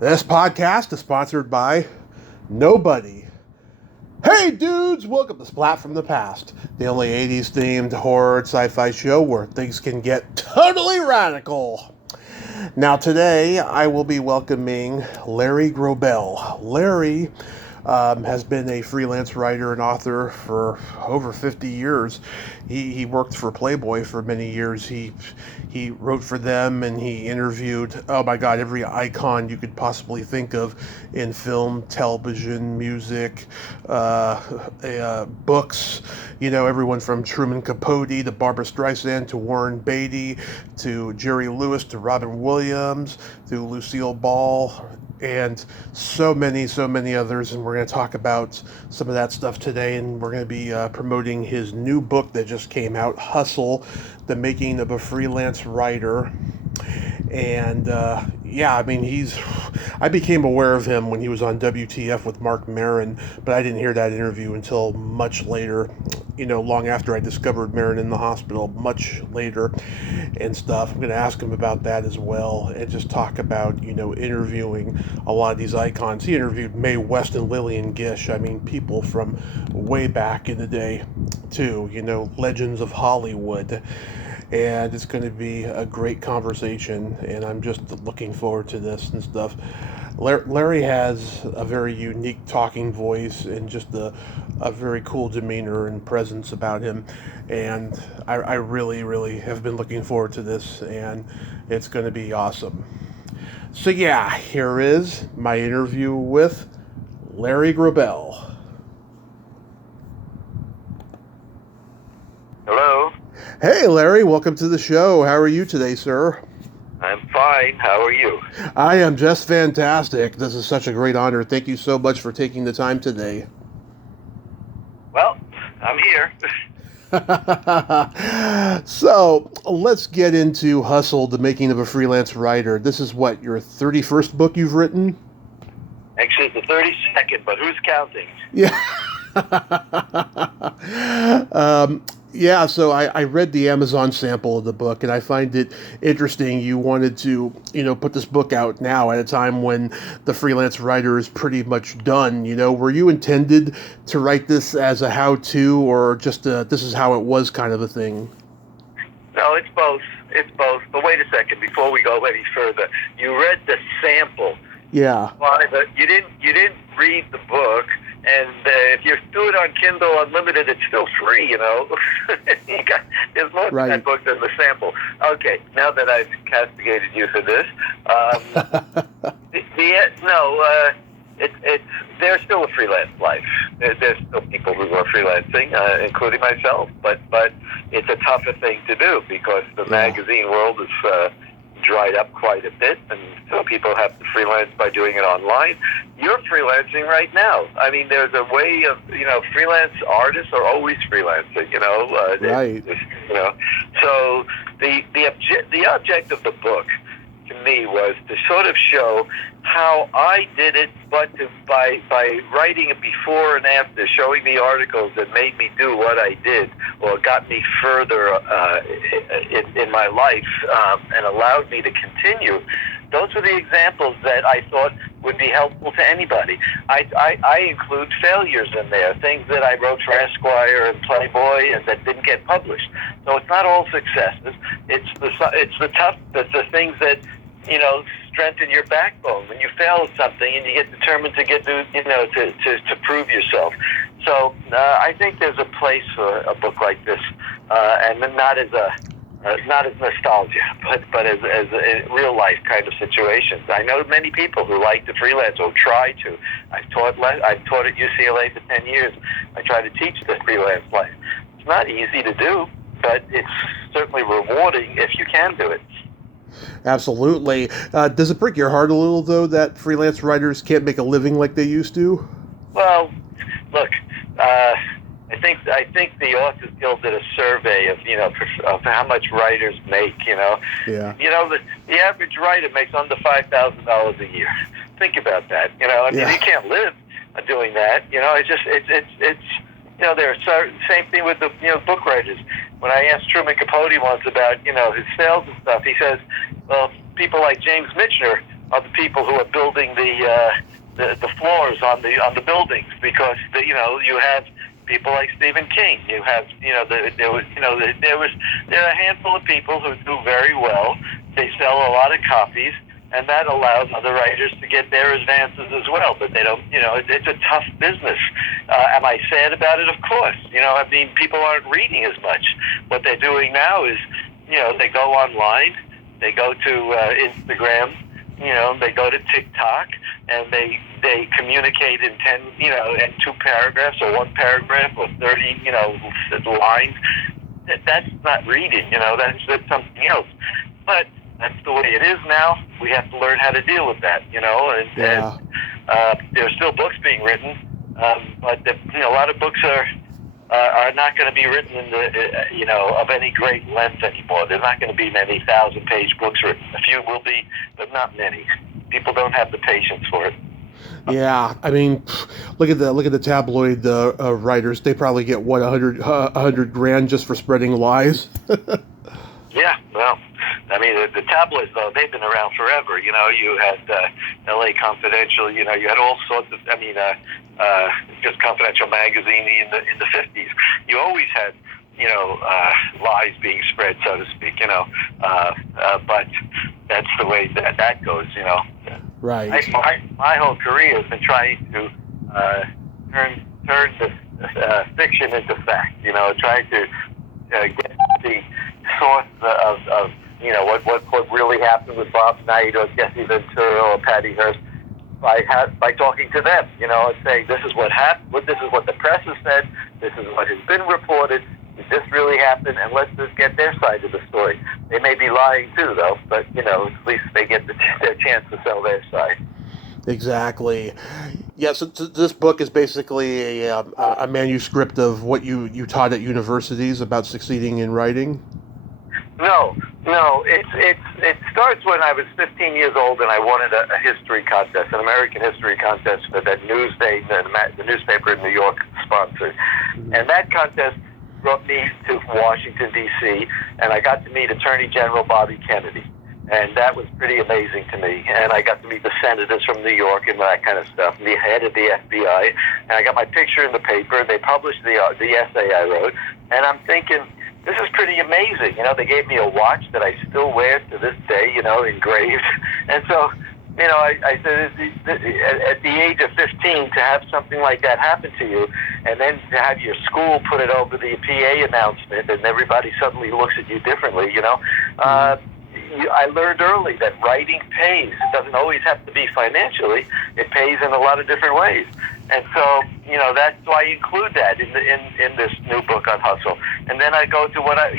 This podcast is sponsored by nobody. Hey dudes, welcome to Splat from the Past, the only 80s themed horror and sci-fi show where things can get totally radical. Now today I will be welcoming Larry Grobel. Larry has been a freelance writer and author for over 50 years. He worked for Playboy for many years. He wrote for them and he interviewed, oh my God, every icon you could possibly think of in film, television, music, books. You know, everyone from Truman Capote to Barbra Streisand to Warren Beatty to Jerry Lewis to Robin Williams to Lucille Ball and so many others. And we're going to talk about some of that stuff today. And we're going to be promoting his new book that just came out, Hustle, The Making of a Freelance Writer. And yeah, I mean, I became aware of him when he was on WTF with Mark Maron, but I didn't hear that interview until much later, you know, long after I discovered Maron in the hospital, much later and stuff. I'm going to ask him about that as well and just talk about, you know, interviewing a lot of these icons. He interviewed Mae West and Lillian Gish. I mean, people from way back in the day, too, you know, legends of Hollywood. And it's going to be a great conversation, and I'm just looking forward to this and stuff. Larry has a very unique talking voice and just a very cool demeanor and presence about him, and I really have been looking forward to this, and it's going to be awesome. So yeah, here is my interview with Larry Grobel. Hello. Hey Larry, welcome to the show. How are you today, sir? I'm fine. How are you? I am just fantastic. This is such a great honor. Thank you so much for taking the time today. Well, I'm here. So let's get into Hustle, the Making of a Freelance Writer. This is what, your 31st book you've written? Actually, it's the 32nd, but who's counting? Yeah. Yeah, so I read the Amazon sample of the book, and I find it interesting. You wanted to, you know, put this book out now at a time when the freelance writer is pretty much done. You know, were you intended to write this as a how-to, or just this is how it was kind of a thing? No, it's both. It's both. But wait a second, before we go any further, you read the sample. Yeah. Well, you didn't read the book. And if you do it on Kindle Unlimited, it's still free, you know. There's more to that book than the sample. Okay, now that I've castigated you for this, there's still a freelance life. There's still people who are freelancing, including myself. But it's a tougher thing to do because the magazine world is dried up quite a bit, and so people have to freelance by doing it online. You're freelancing right now. I mean, there's a way of, you know, freelance artists are always freelancing, you know. Right. You know, so the object of the book to me was to sort of show how I did it, but by writing it before and after, showing the articles that made me do what I did, or got me further in my life, and allowed me to continue. Those were the examples that I thought would be helpful to anybody. I include failures in there, things that I wrote for Esquire and Playboy and that didn't get published. So it's not all successes. It's the things that, you know, strengthen your backbone when you fail at something and you get determined to prove yourself. So I think there's a place for a book like this, and not as nostalgia, but as a real life kind of situations. I know many people who like to freelance or try to. I've taught at UCLA for 10 years. I try to teach the freelance life. It's not easy to do, but it's certainly rewarding if you can do it. Absolutely. Does it break your heart a little, though, that freelance writers can't make a living like they used to? Well, look, I think the Authors Guild did a survey of how much writers make. Yeah. The average writer makes under $5,000 a year. Think about that. You can't live doing that. There are same thing with the book writers. When I asked Truman Capote once about his sales and stuff, he says, well, people like James Michener the people who are building the floors on the buildings, because you have people like Stephen King. You have there are a handful of people who do very well. They sell a lot of copies, and that allows other writers to get their advances as well. But they don't. It's a tough business. Am I sad about it? Of course. I mean, people aren't reading as much. What they're doing now is, they go online, they go to Instagram, they go to TikTok, and they communicate in 10, in 2 paragraphs or 1 paragraph or 30, lines. That's not reading. That's something else. But that's the way it is now. We have to learn how to deal with that. And there are still books being written, but a lot of books are not going to be written in the of any great length anymore. There's not going to be many 1,000-page books written. A few will be, but not many. People don't have the patience for it. Yeah, I mean, look at the tabloid writers. They probably get what, $100,000 just for spreading lies. Yeah, well, I mean, the tabloids, though, they've been around forever. You had L.A. Confidential. You had all sorts of. I mean, just Confidential magazine in the 50s. You always had lies being spread, so to speak. But that's the way that goes. Right. My whole career has been trying to turn the fiction into fact. Trying to get the source of what really happened with Bob Knight or Jesse Ventura or Patty Hearst by talking to them, and saying, this is what happened, this is what the press has said, this is what has been reported, this really happened, and let's just get their side of the story. They may be lying too, though, but at least they get their chance to sell their side. Exactly. Yes, yeah, so this book is basically a manuscript of what you taught at universities about succeeding in writing. No. It starts when I was 15 years old and I wanted a history contest, an American history contest that Newsday, the newspaper in New York, sponsored. Mm-hmm. And that contest brought me to Washington, D.C., and I got to meet Attorney General Bobby Kennedy. And that was pretty amazing to me. And I got to meet the senators from New York and that kind of stuff, the head of the FBI. And I got my picture in the paper. They published the essay I wrote. And I'm thinking, this is pretty amazing. They gave me a watch that I still wear to this day, engraved. And so, I said, at the age of 15, to have something like that happen to you, and then to have your school put it over the PA announcement, and everybody suddenly looks at you differently, I learned early that writing pays. It doesn't always have to be financially. It pays in a lot of different ways. And so, that's why I include that in this new book on hustle. And then I go to when I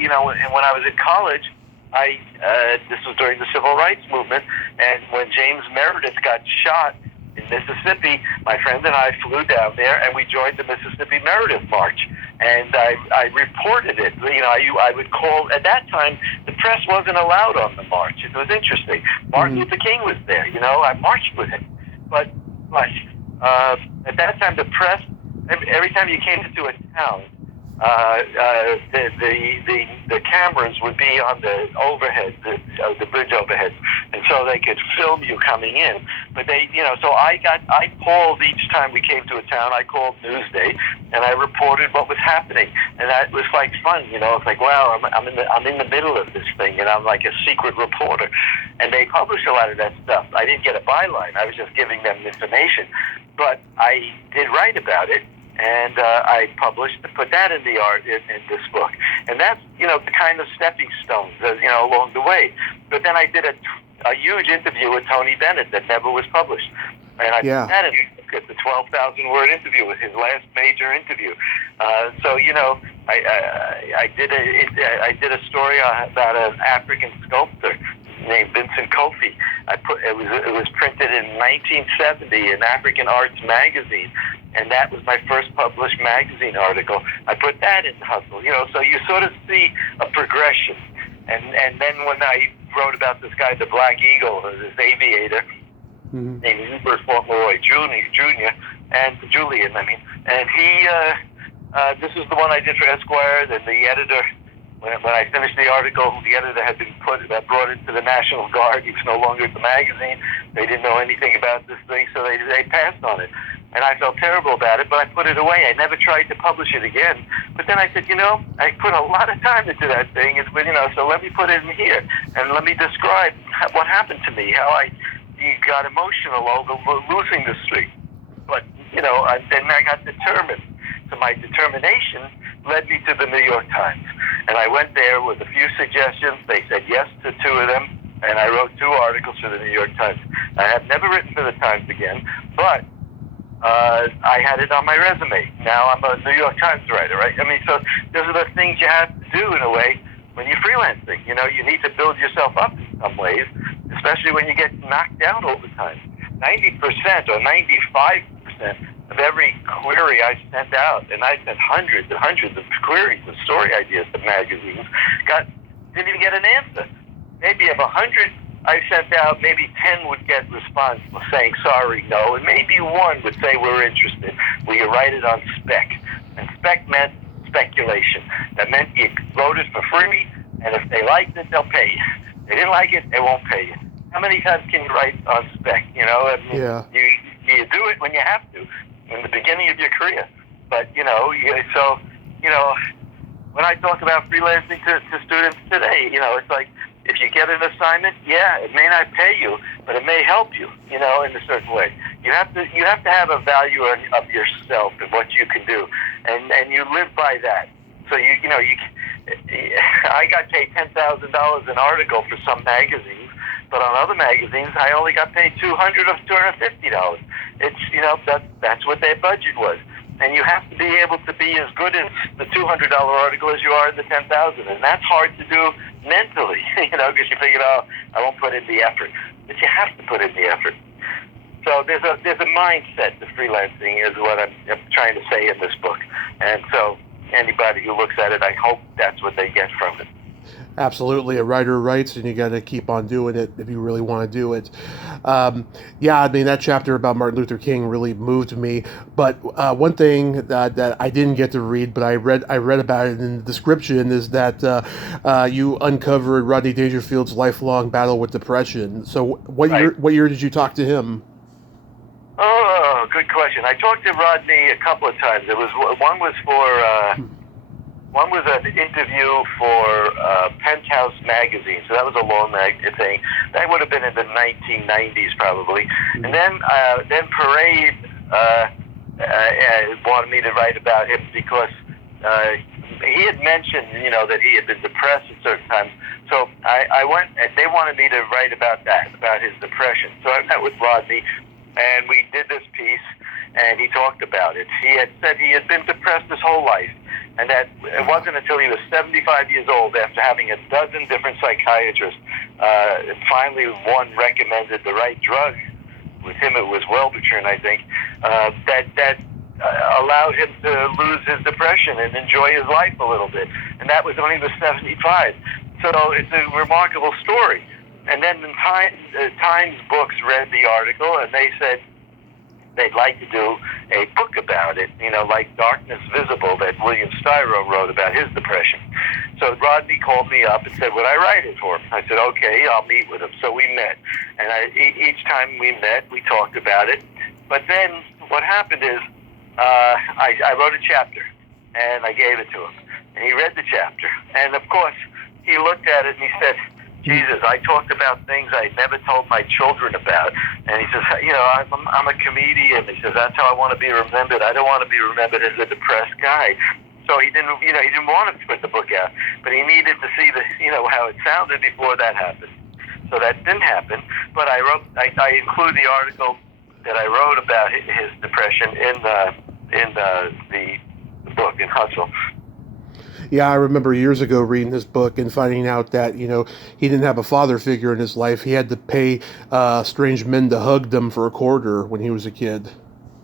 was in college, this was during the Civil Rights Movement, and when James Meredith got shot in Mississippi, my friend and I flew down there, and we joined the Mississippi Meredith March. And I reported it. I would call. At that time, the press wasn't allowed on the march. It was interesting. Martin Luther King was there. I marched with him. But at that time, the press. Every time you came into a town, the cameras would be on the overhead, the bridge overhead, and so they could film you coming in. But so I called each time we came to a town. I called Newsday, and I reported what was happening, and that was like fun. It's like, wow, I'm in the middle of this thing, and I'm like a secret reporter. And they published a lot of that stuff. I didn't get a byline. I was just giving them information, but I did write about it. And I published to put that in the art in this book, and that's the kind of stepping stones along the way. But then I did a huge interview with Tony Bennett that never was published, and I put that in the 12,000 word interview with his last major interview. So I did a story about an African sculptor named Vincent Kofi. It was printed in 1970 in African Arts magazine. And that was my first published magazine article. I put that in Hustle, so you sort of see a progression. And then when I wrote about this guy, the Black Eagle, this aviator, named Hubert Fauntleroy Jr., and Julian, and he, this is the one I did for Esquire, and the editor, when I finished the article, the editor had been brought into the National Guard. He was no longer at the magazine. They didn't know anything about this thing, so they passed on it. And I felt terrible about it, but I put it away. I never tried to publish it again. But then I said, I put a lot of time into that thing, so let me put it in here, and let me describe what happened to me, how I got emotional over losing this streak. But, then I got determined. So my determination led me to the New York Times. And I went there with a few suggestions. They said yes to 2 of them, and I wrote 2 articles for the New York Times. I have never written for the Times again, but I had it on my resume. Now I'm a New York Times writer, right? So those are the things you have to do in a way when you're freelancing. You need to build yourself up in some ways, especially when you get knocked down all the time. 90% or 95% of every query I sent out, and I sent hundreds and hundreds of queries and story ideas to magazines, didn't even get an answer. Maybe of 100 I sent out, maybe 10 would get response saying sorry, no, and maybe 1 would say we're interested. Will you write it on spec? And spec meant speculation. That meant you wrote it for free, and if they liked it, they'll pay you. If they didn't like it, they won't pay you. How many times can you write on spec? Yeah. You do it when you have to, in the beginning of your career. But, when I talk about freelancing to students today, it's like, if you get an assignment, it may not pay you, but it may help you, in a certain way. You have to have a value of yourself and what you can do, and you live by that. So I got paid $10,000 an article for some magazines, but on other magazines I only got paid $200 or $250. It's that's what their budget was. And you have to be able to be as good as the $200 article as you are in the $10,000, and that's hard to do mentally, because you figure, I won't put in the effort, but you have to put in the effort. So there's a mindset to freelancing, is what I'm trying to say in this book, and so anybody who looks at it, I hope that's what they get from it. Absolutely. A writer writes, and you got to keep on doing it if you really want to do it. That chapter about Martin Luther King really moved me. But one thing that I didn't get to read, but I read about it in the description, is that you uncovered Rodney Dangerfield's lifelong battle with depression. So what year did you talk to him? Oh, good question. I talked to Rodney a couple of times. One was an interview for Penthouse magazine, so that was a long thing. That would have been in the 1990s probably. And then Parade wanted me to write about him because he had mentioned, that he had been depressed at certain times. So I went, and they wanted me to write about that, about his depression. So I met with Rodney, and we did this piece, and he talked about it. He had said he had been depressed his whole life, and that it wasn't until he was 75 years old, after having a dozen different psychiatrists, finally one recommended the right drug. With him it was Wellbutrin, I think, that allowed him to lose his depression and enjoy his life a little bit. And that was when he was 75. So it's a remarkable story. And then the Times books read the article, and they said they'd like to do a book about it, like Darkness Visible that William Styro wrote about his depression. So Rodney called me up and said, would I write it for him? I said, okay, I'll meet with him. So we met. And each time we met, we talked about it. But then what happened is I wrote a chapter, and I gave it to him. And he read the chapter. And, of course, he looked at it and he said, Jesus, I talked about things I never told my children about. And he says, I'm a comedian. He says, that's how I want to be remembered. I don't want to be remembered as a depressed guy. So he didn't want to put the book out, but he needed to see how it sounded before that happened. So that didn't happen. But I include the article that I wrote about his depression in the book, in Hustle. Yeah, I remember years ago reading this book and finding out that, he didn't have a father figure in his life. He had to pay strange men to hug them for a quarter when he was a kid.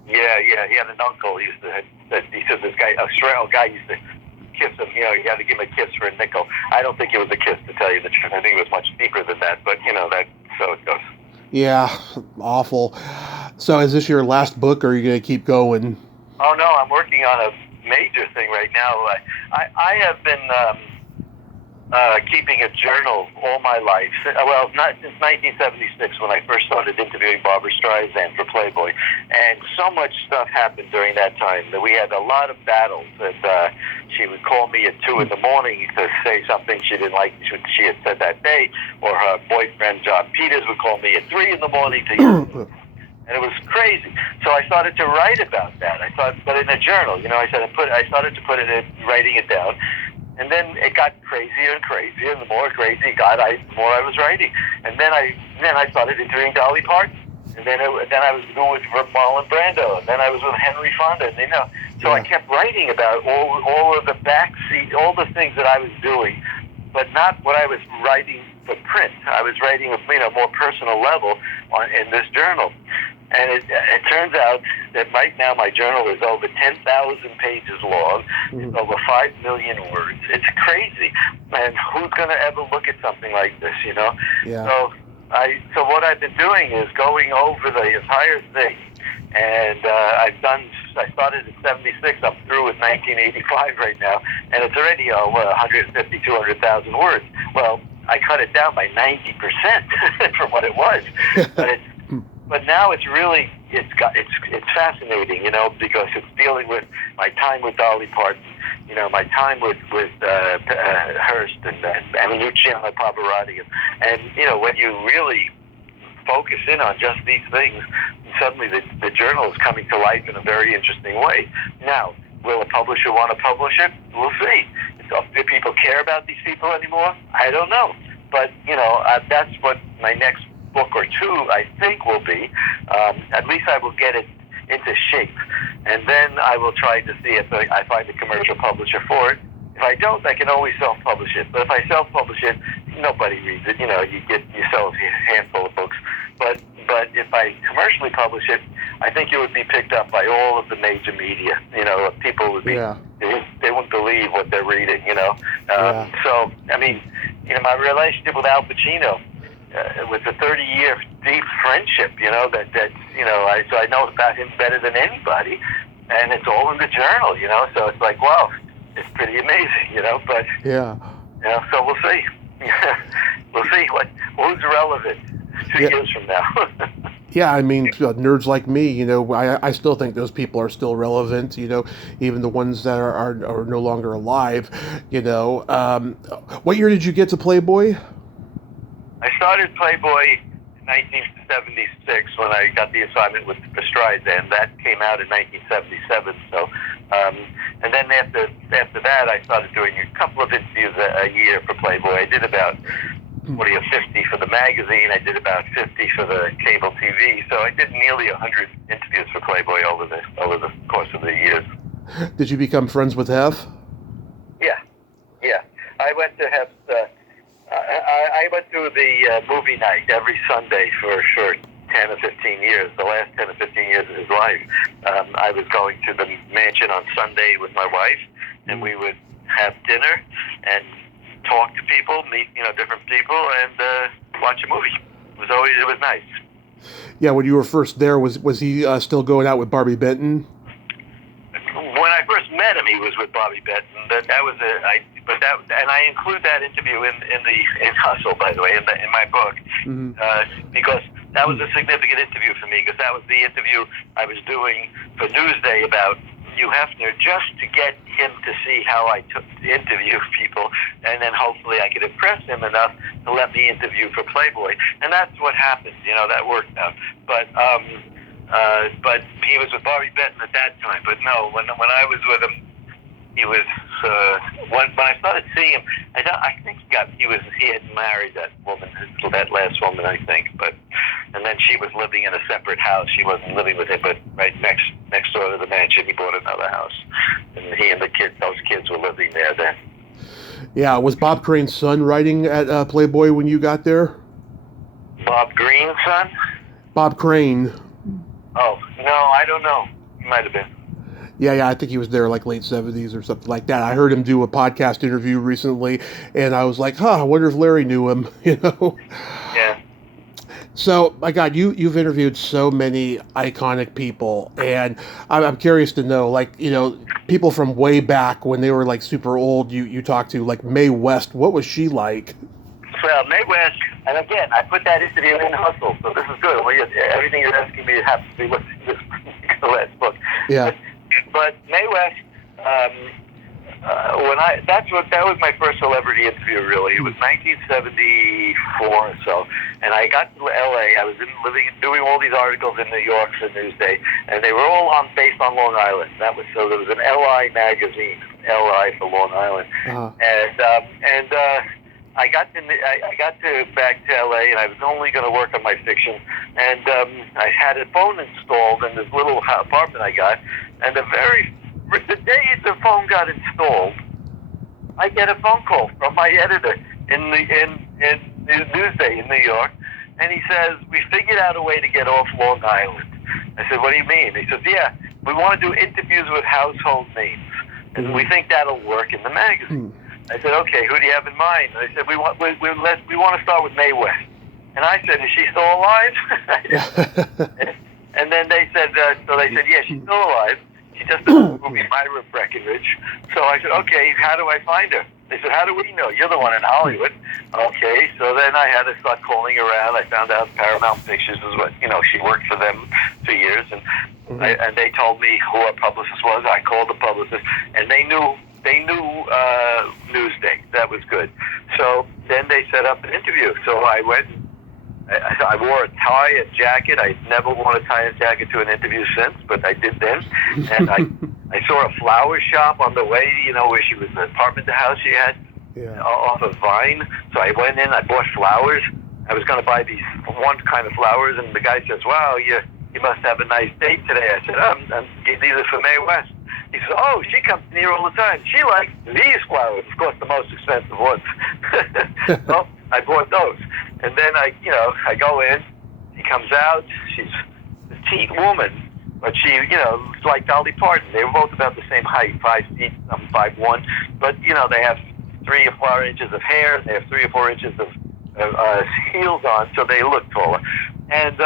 Yeah. He had an uncle. He said this guy, a Australian guy, used to kiss him. You had to give him a kiss for a nickel. I don't think it was a kiss, to tell you the truth. I think it was much deeper than that. But, so it goes. Yeah, awful. So is this your last book, or are you going to keep going? Oh, no, I'm working on a major thing right now. I have been keeping a journal all my life. Well, not since 1976 when I first started interviewing Barbra Streisand for Playboy. And so much stuff happened during that time that we had a lot of battles. And she would call me at 2 in the morning to say something she didn't like she had said that day. Or her boyfriend, John Peters, would call me at 3 in the morning to use and it was crazy. So I started to write about that. But in a journal, I started to put it in, writing it down. And then it got crazier and crazier, and the more crazy it got, the more I was writing. And then I started interviewing Dolly Parton. And then I was doing with Marlon Brando, and then I was with Henry Fonda. And, so I kept writing about all of the backseat, all the things that I was doing, but not what I was writing for print. I was writing a more personal level in this journal. And it turns out that right now my journal is over 10,000 pages long. It's over 5 million words. It's crazy. And who's going to ever look at something like this, Yeah. So what I've been doing is going over the entire thing. And I started in 76. I'm through with 1985 right now. And it's already 150, 200,000 words. Well, I cut it down by 90% from what it was. But now it's really it's fascinating, because it's dealing with my time with Dolly Parton, my time with Hearst and Luciano Pavarotti, and when you really focus in on just these things, suddenly the journal is coming to life in a very interesting way. Now, will a publisher want to publish it? We'll see. Do people care about these people anymore? I don't know. But that's what my next book or two, I think, will be. At least I will get it into shape. And then I will try to see if I find a commercial publisher for it. If I don't, I can always self-publish it. But if I self-publish it, nobody reads it. You sell a handful of books. But if I commercially publish it, I think it would be picked up by all of the major media. People would be, they wouldn't believe what they're reading, So, my relationship with Al Pacino, it was a 30-year deep friendship, so I know about him better than anybody, and it's all in the journal, so it's like, wow, it's pretty amazing, but, so we'll see. We'll see who's relevant 2 years from now. Yeah, nerds like me, I still think those people are still relevant, even the ones that are no longer alive, What year did you get to Playboy? I started Playboy in 1976 when I got the assignment with Streisand. That came out in 1977. So, and then after that, I started doing a couple of interviews a year for Playboy. I did about 40 or 50 for the magazine. I did about 50 for the cable TV. So I did nearly 100 interviews for Playboy over the course of the years. Did you become friends with Hef? Yeah. I went to Hef's. I went to the movie night every Sunday for 10 or 15 years, the last 10 or 15 years of his life. I was going to the mansion on Sunday with my wife, and we would have dinner and talk to people, meet different people, and watch a movie. It was nice. Yeah, when you were first there, was he still going out with Barbie Benton? When I first met him, he was with Bobby Benton. And I include that interview in Hustle, by the way, in my book, because that was a significant interview for me, because that was the interview I was doing for Newsday about Hugh Hefner, just to get him to see how I interview people, and then hopefully I could impress him enough to let me interview for Playboy. And that's what happened. That worked out. But he was with Bobby Benton at that time. But no, when I was with him, he was when I started seeing him. I think he had married that woman, that last woman, I think. And then she was living in a separate house. She wasn't living with him, but right next door to the mansion, he bought another house, and he and those kids were living there then. Yeah, was Bob Crane's son writing at Playboy when you got there? Bob Green's son? Bob Crane. Oh, no, I don't know. He might have been. Yeah, I think he was there like late 70s or something like that. I heard him do a podcast interview recently, and I was like, I wonder if Larry knew him, Yeah. So, my God, you've interviewed so many iconic people, and I'm curious to know, like, people from way back when they were like super old. You talked to like Mae West. What was she like? Well, Mae West, and again, I put that interview in Hustle, so this is good. Well, everything you're asking me has to be what's in this last book. Yeah. But Mae West, that was my first celebrity interview. Really, it was 1974 or so, and I got to L.A. I was doing all these articles in New York for Newsday, and they were all based on Long Island. There was an L.I. magazine, L.I. for Long Island, Uh-huh. and I got back to LA, and I was only going to work on my fiction. And I had a phone installed in this little apartment I got. And the day the phone got installed, I get a phone call from my editor in Newsday in New York, and he says, "We figured out a way to get off Long Island." I said, "What do you mean?" He says, "Yeah, we want to do interviews with household names, and we think that'll work in the magazine." I said, "Okay, who do you have in mind?" And they said, we want to start with Mae West." And I said, "Is she still alive?" And then they said, "Yeah, she's still alive. She just doesn't movie Myra Breckenridge." So I said, "Okay, how do I find her?" They said, "How do we know? You're the one in Hollywood." Okay, so then I had to start calling around. I found out Paramount Pictures is what, she worked for them 2 years, and and they told me who our publicist was. I called the publicist, and they knew Newsday. That was good. So then they set up an interview. So I went. I wore a tie, a jacket. I never worn a tie and jacket to an interview since, but I did then. And I saw a flower shop on the way, where she was, the apartment, the house she had, off of Vine. So I went in. I bought flowers. I was going to buy these one kind of flowers, and the guy says, "Wow, you must have a nice date today." I said, "These are for Mae West." He says, "Oh, she comes in here all the time. She likes these flowers, of course, the most expensive ones." Well, I bought those. And then I go in. She comes out. She's a petite woman, but she, it's like Dolly Parton. They were both about the same height, 5 feet, 5'1". But, they have 3 or 4 inches of hair. They have 3 or 4 inches of heels on, so they look taller. And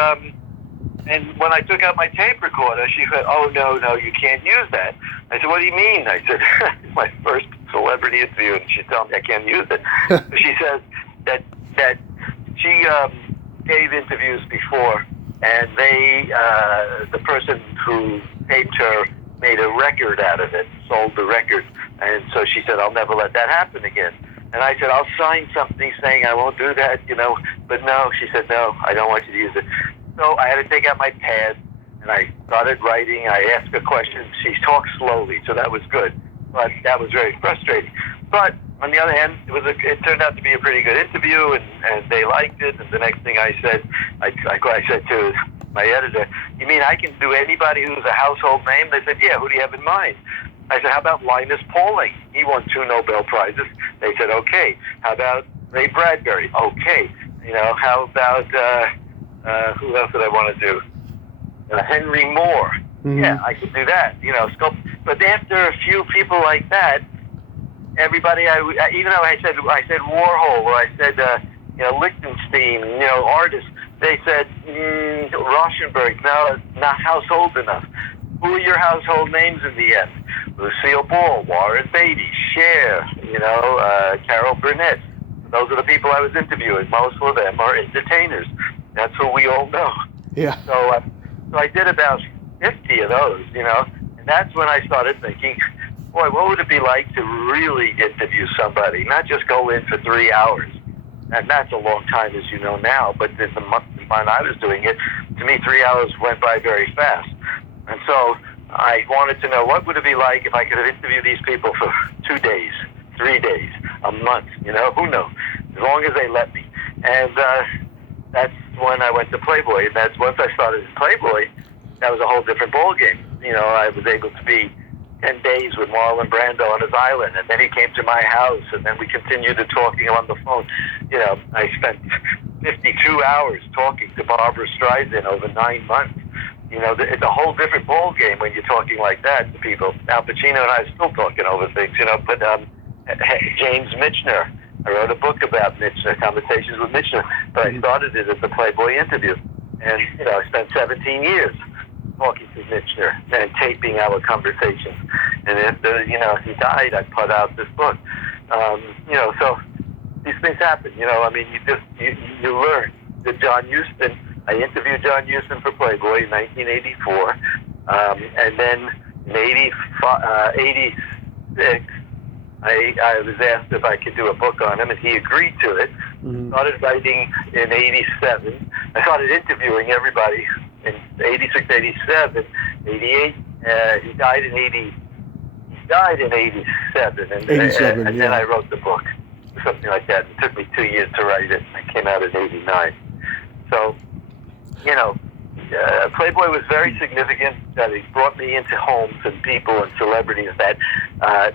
when I took out my tape recorder, she said, "Oh, no, you can't use that." I said, "What do you mean?" I said, "It's my first celebrity interview," and she's telling me I can't use it. She says that she gave interviews before, and the person who taped her made a record out of it, sold the record. And so she said, "I'll never let that happen again." And I said, "I'll sign something saying I won't do that, But no, she said, "No, I don't want you to use it." So I had to take out my pad, and I started writing. I asked her questions. She talked slowly, so that was good. But that was very frustrating. But on the other hand, it turned out to be a pretty good interview, and they liked it. And the next thing I said, I said to my editor, "You mean I can do anybody who's a household name?" They said, "Yeah, who do you have in mind?" I said, "How about Linus Pauling? He won 2 Nobel Prizes." They said, "Okay." "How about Ray Bradbury?" "Okay." How about, who else did I want to do? Henry Moore. Mm-hmm. Yeah, I could do that. But after a few people like that, everybody, even though I said Warhol, or I said, Lichtenstein, artists, they said, Rauschenberg, no, not household enough. Who are your household names in the end? Lucille Ball, Warren Beatty, Cher, Carol Burnett. Those are the people I was interviewing. Most of them are entertainers. That's who we all know. Yeah. So I did about 50 of those, and that's when I started thinking, boy, what would it be like to really interview somebody, not just go in for 3 hours? And that's a long time, as you know now, but in the month when I was doing it, to me, 3 hours went by very fast. And so I wanted to know, what would it be like if I could interview these people for 2 days, 3 days, a month, who knows, as long as they let me. And that's when I went to Playboy. And that's once I started in Playboy, that was a whole different ballgame. I was able to be 10 days with Marlon Brando on his island, and then he came to my house, and then we continued to talking on the phone. I spent 52 hours talking to Barbara Streisand over 9 months. It's a whole different ball game when you're talking like that to people. Al Pacino and I are still talking over things, but James Michener, I wrote a book about Michener, Conversations with Michener, but I started it as a Playboy interview. And, I spent 17 years talking to Michener and taping our conversations. And after, he died, I put out this book. So these things happen, I mean, you learn. John Huston, I interviewed John Huston for Playboy in 1984. And then in 86, I was asked if I could do a book on him, and he agreed to it. Started writing in 87. I started interviewing everybody in 86, 87, 88. He died in 87, and 87, and then I wrote the book, something like that. It took me 2 years to write it, and it came out in 89. So, Playboy was very significant. That he brought me into homes and people and celebrities that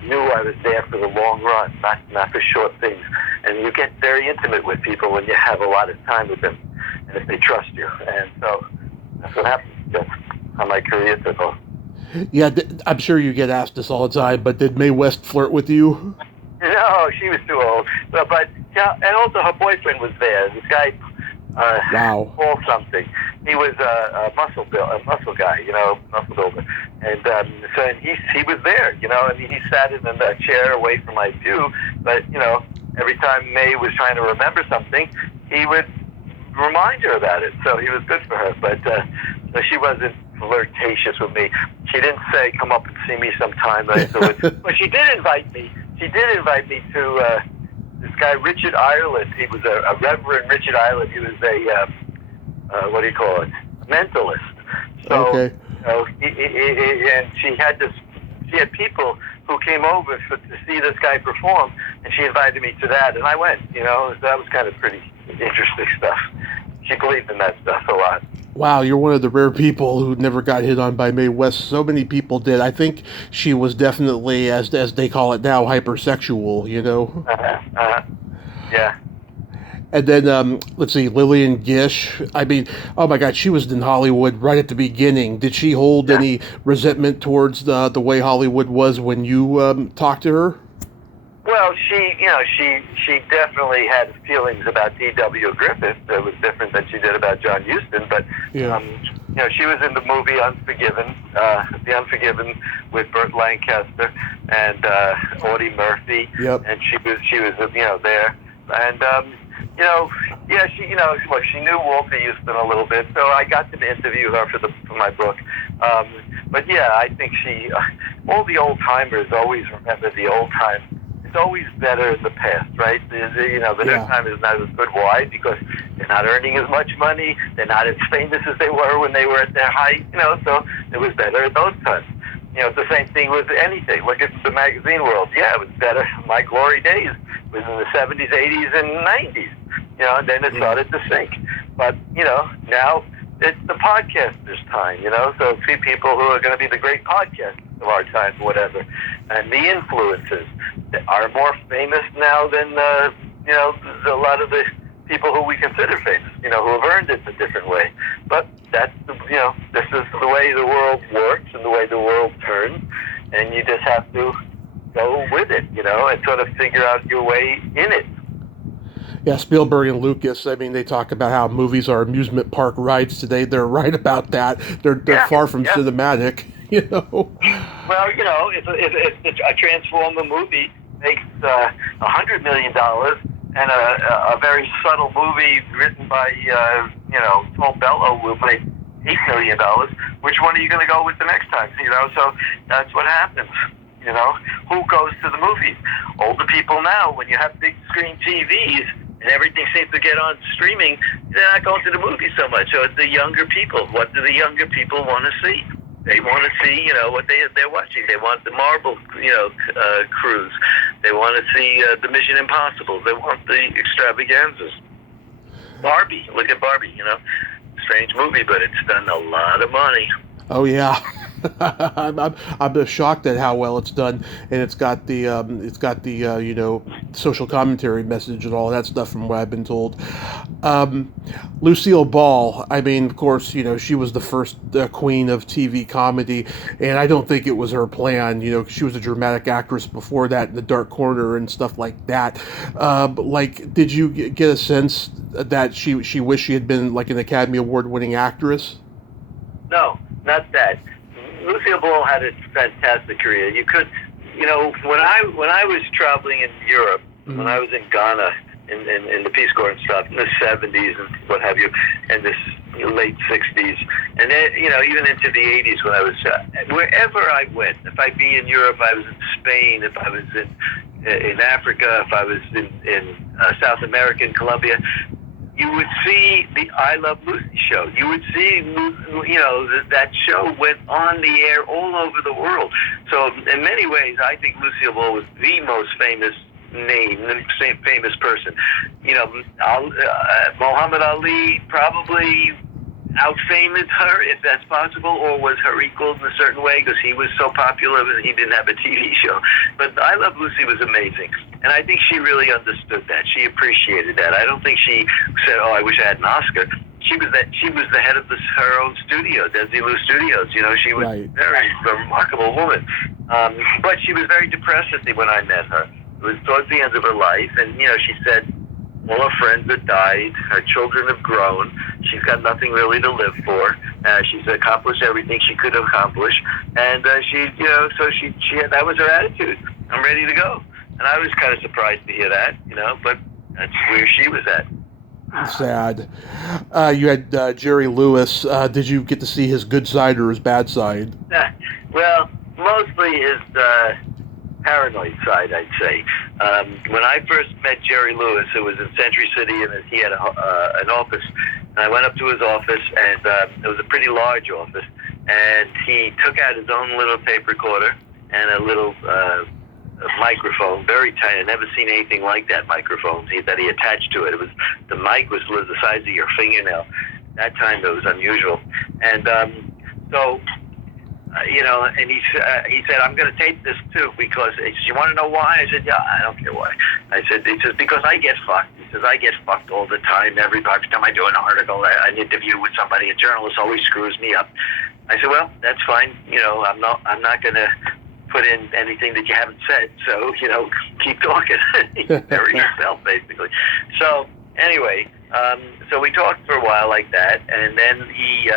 knew I was there for the long run, not for short things. And you get very intimate with people when you have a lot of time with them, and if they trust you. And so that's what happened. That's how my career took off. Yeah, I'm sure you get asked this all the time, but did Mae West flirt with you? No, she was too old. But and also her boyfriend was there. This guy, Wow. Paul something. He was a muscle guy, muscle builder, and so he was there, and he sat in a chair away from my view. But every time Mae was trying to remember something, he would remind her about it. So he was good for her. But so she wasn't flirtatious with me. She didn't say, "Come up and see me sometime." But she did invite me. She did invite me to this guy Richard Ireland. He was a Reverend Richard Ireland. He was a what do you call it? Mentalist. So, okay. And she had people who came over to see this guy perform, and she invited me to that, and I went. That was kind of pretty interesting stuff. She believed in that stuff a lot. Wow, you're one of the rare people who never got hit on by Mae West. So many people did. I think she was definitely, as they call it now, hypersexual, Yeah. And then, let's see, Lillian Gish. I mean, oh my God, she was in Hollywood right at the beginning. Did she hold any resentment towards the way Hollywood was when you talked to her? Well, she definitely had feelings about D.W. Griffith that was different than she did about John Huston. But she was in the movie Unforgiven, The Unforgiven with Burt Lancaster and Audie Murphy. Yep. And she was there. And she knew Walter Huston a little bit, so I got to interview her for my book. But yeah, I think all the old timers always remember the old time. It's always better in the past, right? The new time is not as good. Why? Because they're not earning as much money. They're not as famous as they were when they were at their height. So it was better at those times. It's the same thing with anything. Look at the magazine world. Yeah, it was better. My glory days was in the 70s, 80s, and 90s. And then it started to sink. But now it's the podcasters' time. So see people who are going to be the great podcasters of our time, whatever, and the influencers are more famous now than a lot of the people who we consider famous. Who have earned it a different way. But that's this is the way the world works and the way the world turns, and you just have to go with it, and sort of figure out your way in it. Yeah, Spielberg and Lucas, I mean, they talk about how movies are amusement park rides today. They're right about that. They're far from cinematic, Well, if a Transformer movie makes $100 million and a very subtle movie written by, Tom Bello will make $8 million, which one are you going to go with the next time? So that's what happens. Who goes to the movies? Older people now, when you have big screen TVs and everything seems to get on streaming, they're not going to the movies so much. So it's the younger people. What do the younger people want to see? They want to see, what they're watching. They want the Marvel, cruise. They want to see the Mission Impossible. They want the extravaganzas. Barbie. Look at Barbie, strange movie, but it's done a lot of money. Oh, yeah. I'm just shocked at how well it's done, and it's got the social commentary message and all that stuff from what I've been told. Um, Lucille Ball, I mean, of course, she was the first queen of TV comedy, and I don't think it was her plan. She was a dramatic actress before that in The Dark Corner and stuff like that. Like, did you get a sense that she wished she had been like an Academy Award winning actress? No, not that. Lucille Ball had a fantastic career. You could, when I was traveling in Europe, when I was in Ghana in the Peace Corps and stuff in the 70s and what have you, and this late 60s, and then even into the 80s when I was wherever I went. If I be in Europe, I was in Spain. If I was in Africa, if I was in South America, in Colombia. You would see the I Love Lucy show. You would see, that show went on the air all over the world. So in many ways, I think Lucille Ball was the most famous name, the famous person. Muhammad Ali probably out-famous her, if that's possible, or was her equal in a certain way because he was so popular and he didn't have a TV show. But I Love Lucy was amazing, and I think she really understood that. She appreciated that. I don't think she said, "Oh, I wish I had an Oscar." She was the head of her own studio, Desilu Studios. She was Right. a remarkable woman, but she was very depressed when I met her. It was towards the end of her life, and she said, all her friends have died. Her children have grown. She's got nothing really to live for. She's accomplished everything she could accomplish, and that was her attitude. I'm ready to go, and I was kind of surprised to hear that, but that's where she was at. Sad. You had Jerry Lewis. Did you get to see his good side or his bad side? Well, mostly his paranoid side, I'd say. When I first met Jerry Lewis, it was in Century City, and he had an office. And I went up to his office, and it was a pretty large office. And he took out his own little tape recorder and a little microphone, very tiny. I've never seen anything like that microphone that he attached to it. The mic was the size of your fingernail. That time it was unusual. And and he said, I'm going to tape this too because he says, you want to know why? I said, yeah, I don't care why. He says, because I get fucked. He says, I get fucked all the time. Every time I do an article, an interview with somebody, a journalist always screws me up. I said, well, that's fine. I'm not going to put in anything that you haven't said. So, keep talking. Bury yourself, basically. So anyway, so we talked for a while like that. And then he,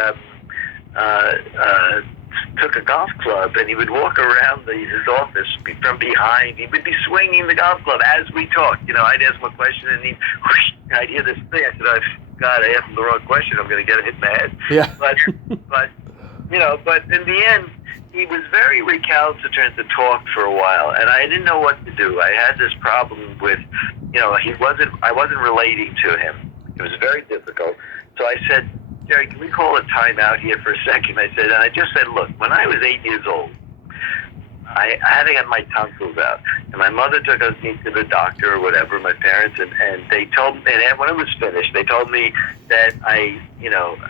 took a golf club, and he would walk around his office from behind. He would be swinging the golf club as we talked. I'd ask him a question, and I'd hear this thing. I said, "Oh God, I asked him the wrong question. I'm going to get hit in the head." Yeah. But in the end, he was very recalcitrant to talk for a while, and I didn't know what to do. I had this problem with, I wasn't relating to him. It was very difficult. So I said, Jerry, can we call a timeout here for a second? And I just said, look, when I was 8 years old, I had to get my tonsils out. And my mother took me to the doctor or whatever, my parents, and they told me, and when it was finished, they told me that I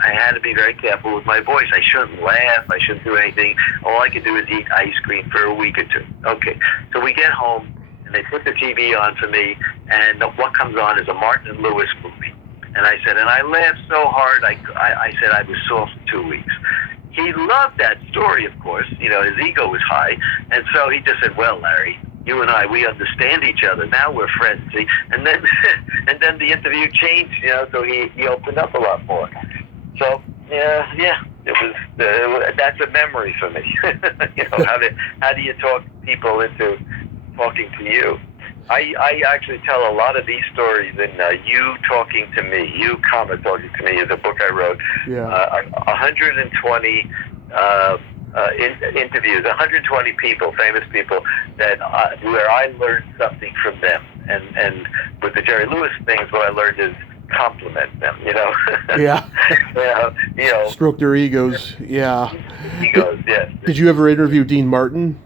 had to be very careful with my voice. I shouldn't laugh. I shouldn't do anything. All I could do is eat ice cream for a week or two. Okay. So we get home, and they put the TV on for me, and what comes on is a Martin and Lewis movie. And I said, and I laughed so hard, I said I was sore for 2 weeks. He loved that story, of course. His ego was high. And so he just said, well, Larry, you and I, we understand each other. Now we're friends, see? And then the interview changed, so he opened up a lot more. So, yeah, it was, that's a memory for me. How do you talk people into talking to you? I actually tell a lot of these stories in You Talking to Me. You, Talking to Me is a book I wrote. Yeah. 120 interviews, 120 people, famous people, that where I learned something from them. And with the Jerry Lewis things, what I learned is compliment them, Yeah. Stroke their egos. Yeah. Egos, yes. Did you ever interview Dean Martin?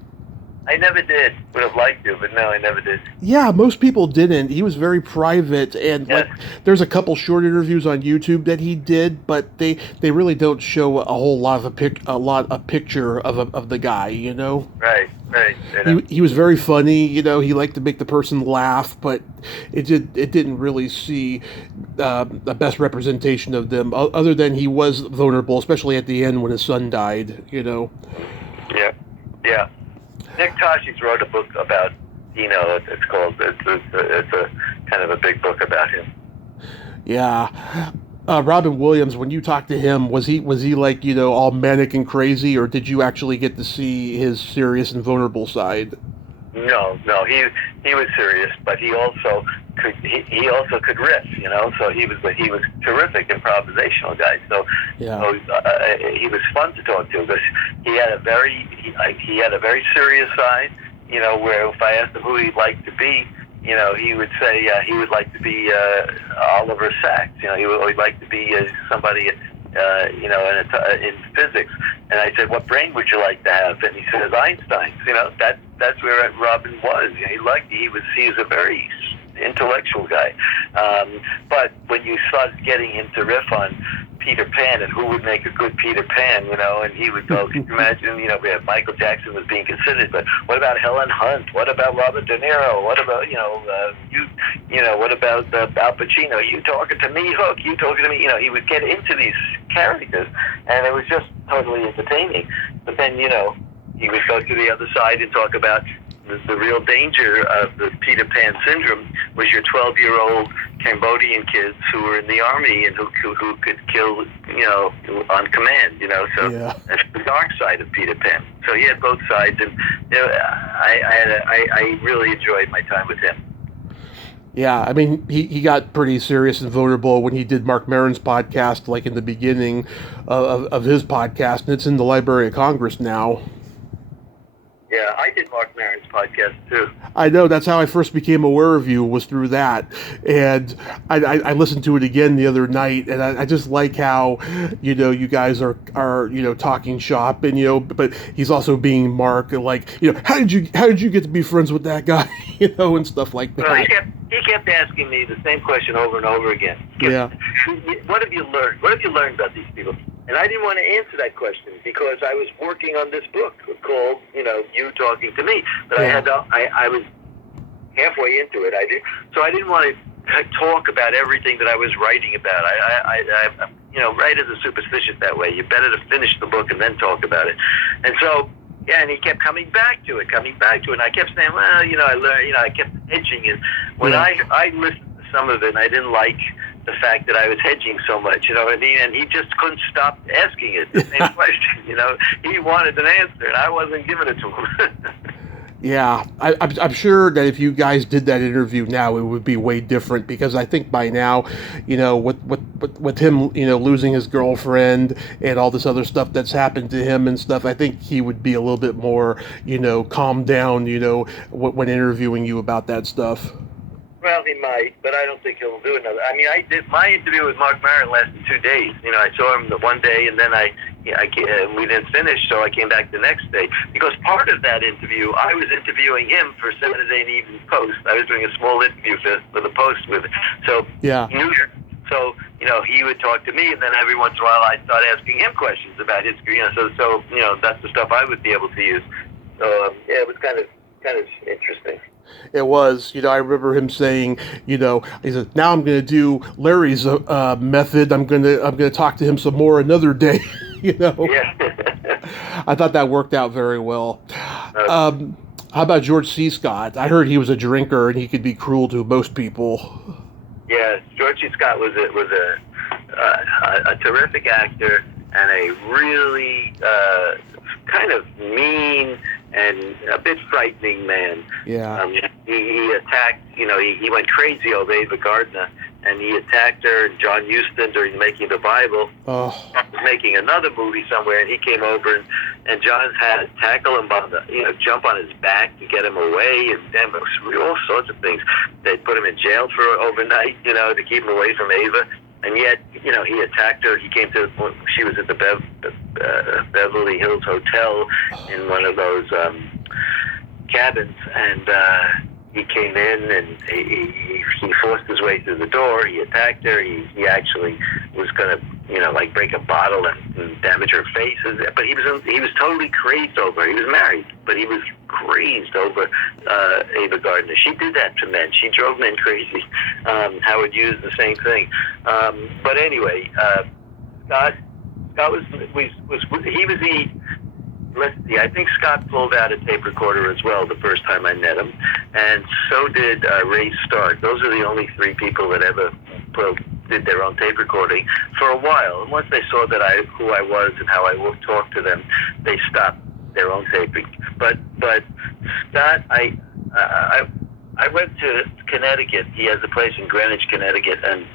I never did. Would have liked to, but no, I never did. Yeah, most people didn't. He was very private, and like, Yes, there's a couple short interviews on YouTube that he did, but they really don't show a whole lot of a picture of the guy. You know, right, right. he was very funny. You know, he liked to make the person laugh, but it didn't really see the best representation of them, other than he was vulnerable, especially at the end when his son died. You know. Yeah, yeah. Nick Tosches wrote a book about Dino. It's called. It's a kind of a big book about him. Yeah. Robin Williams, when you talked to him, was he like, you know, all manic and crazy, or did you actually get to see his serious and vulnerable side? No, he was serious, but he also could riff, you know. So he was terrific improvisational guy. So, Yeah. he was fun to talk to because he had a very serious side, you know. Where if I asked him who he'd like to be, you know, he would say he would like to be Oliver Sacks. You know, he would like to be somebody. You know, in physics, and I said, "What brain would you like to have?" And he says, "Einstein's." You know, that's where Robin was. You know, he was a very intellectual guy. But when you started getting him to riff on Peter Pan and who would make a good Peter Pan, you know, and he would go, can you imagine, you know, we have Michael Jackson was being considered, but what about Helen Hunt? What about Robert De Niro? What about, what about Al Pacino? You talking to me, Hook? You talking to me? You know, he would get into these characters, and it was just totally entertaining. But then, you know, he would go to the other side and talk about the real danger of the Peter Pan syndrome was your 12-year-old Cambodian kids who were in the army and who could kill, you know, on command, you know. So Yeah. that's the dark side of Peter Pan. So he had both sides, and you know, I really enjoyed my time with him. Yeah, I mean, he got pretty serious and vulnerable when he did Mark Maron's podcast, like in the beginning of his podcast, and it's in the Library of Congress now. Yeah, I did Mark Maron's podcast too. I know, that's how I first became aware of you, was through that. And I listened to it again the other night, and I just like how, you know, you guys are, you know, talking shop, and, you know, but he's also being Mark, and like, you know, how did you get to be friends with that guy, you know, and stuff like that. Well, he kept asking me the same question over and over again. Yeah. What have you learned? What have you learned about these people? And I didn't want to answer that question because I was working on this book called, you know, You Talking to Me. But Yeah. I was halfway into it. So I didn't want to talk about everything that I was writing about. I you know, writers are superstitious that way. You're better to finish the book and then talk about it. And so, yeah, and he kept coming back to it. And I kept saying, well, you know, I learned, you know, I kept hedging it. When I listened to some of it, and I didn't like the fact that I was hedging so much, you know, and he just couldn't stop asking it, the same question, you know. He wanted an answer, and I wasn't giving it to him. Yeah, I'm sure that if you guys did that interview now, it would be way different, because I think by now, you know, with him, you know, losing his girlfriend and all this other stuff that's happened to him and stuff, I think he would be a little bit more, you know, calmed down, you know, when interviewing you about that stuff. Well, he might, but I don't think he'll do another. I mean, I did my interview with Mark Maron lasted 2 days. You know, I saw him the one day, and then we didn't finish, so I came back the next day. Because part of that interview, I was interviewing him for Saturday Evening Post. I was doing a small interview for the Post with it. So Yeah. New Year. So, you know, he would talk to me, and then every once in a while I'd start asking him questions about his career. You know, so you know, that's the stuff I would be able to use. So yeah, it was kind of interesting. It was, you know, I remember him saying, you know, he said, now I'm going to do Larry's method. I'm going to talk to him some more another day, you know. Yeah. I thought that worked out very well. How about George C. Scott? I heard he was a drinker and he could be cruel to most people. Yeah, George C. Scott was a terrific actor and a really kind of mean and a bit frightening man. Yeah. He attacked, you know, he went crazy over Ava Gardner, and he attacked her and John Huston during making the Bible. Oh. He was making another movie somewhere, and he came over, and John had to tackle him on jump on his back to get him away, and all sorts of things. They put him in jail for overnight, you know, to keep him away from Ava. And yet, you know, he attacked her. He came to, she was at the Beverly Hills Hotel in one of those cabins, and he came in and he forced his way through the door. He attacked her. He actually was going to, like break a bottle and damage her face. But he was totally crazed over her. He was married, but he was crazed over Ava Gardner. She did that to men. She drove men crazy. Howard Hughes, the same thing. But anyway, Scott was the. Let's see, I think Scott pulled out a tape recorder as well the first time I met him, and so did Ray Stark. Those are the only three people that ever did their own tape recording for a while. And once they saw that who I was and how I talked to them, they stopped their own taping. But Scott, I went to Connecticut. He has a place in Greenwich, Connecticut, and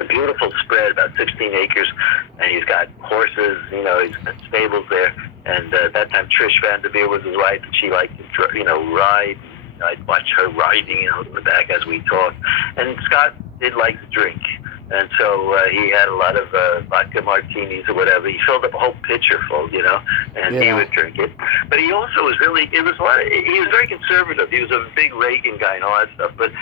a beautiful spread, about 16 acres, and he's got horses, he's got stables there. And that time Trish Vanderveer was his wife, and she liked to, ride. I'd watch her riding, in the back as we talked. And Scott did like to drink, and so he had a lot of vodka martinis or whatever. He filled up a whole pitcher full, and he would drink it. But he also was he was very conservative. He was a big Reagan guy and all that stuff. But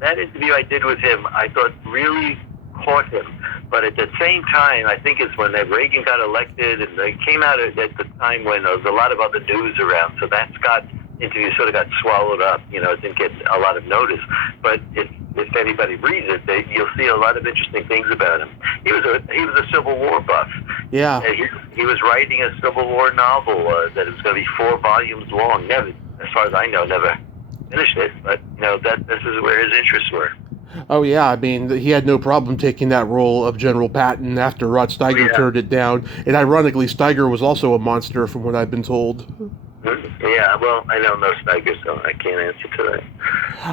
that interview I did with him, I thought really caught him. But at the same time, I think it's when Reagan got elected, and they came out at the time when there was a lot of other news around. So that Scott interview sort of got swallowed up. It didn't get a lot of notice. But if anybody reads it, you'll see a lot of interesting things about him. He was a Civil War buff. Yeah. He was writing a Civil War novel that was going to be 4 volumes long. Never, as far as I know, never finished it, but this is where his interests were. Oh yeah, I mean, he had no problem taking that role of General Patton after Rod Steiger turned it down. And ironically, Steiger was also a monster, from what I've been told. Yeah, well, I don't know Steiger, so I can't answer to that.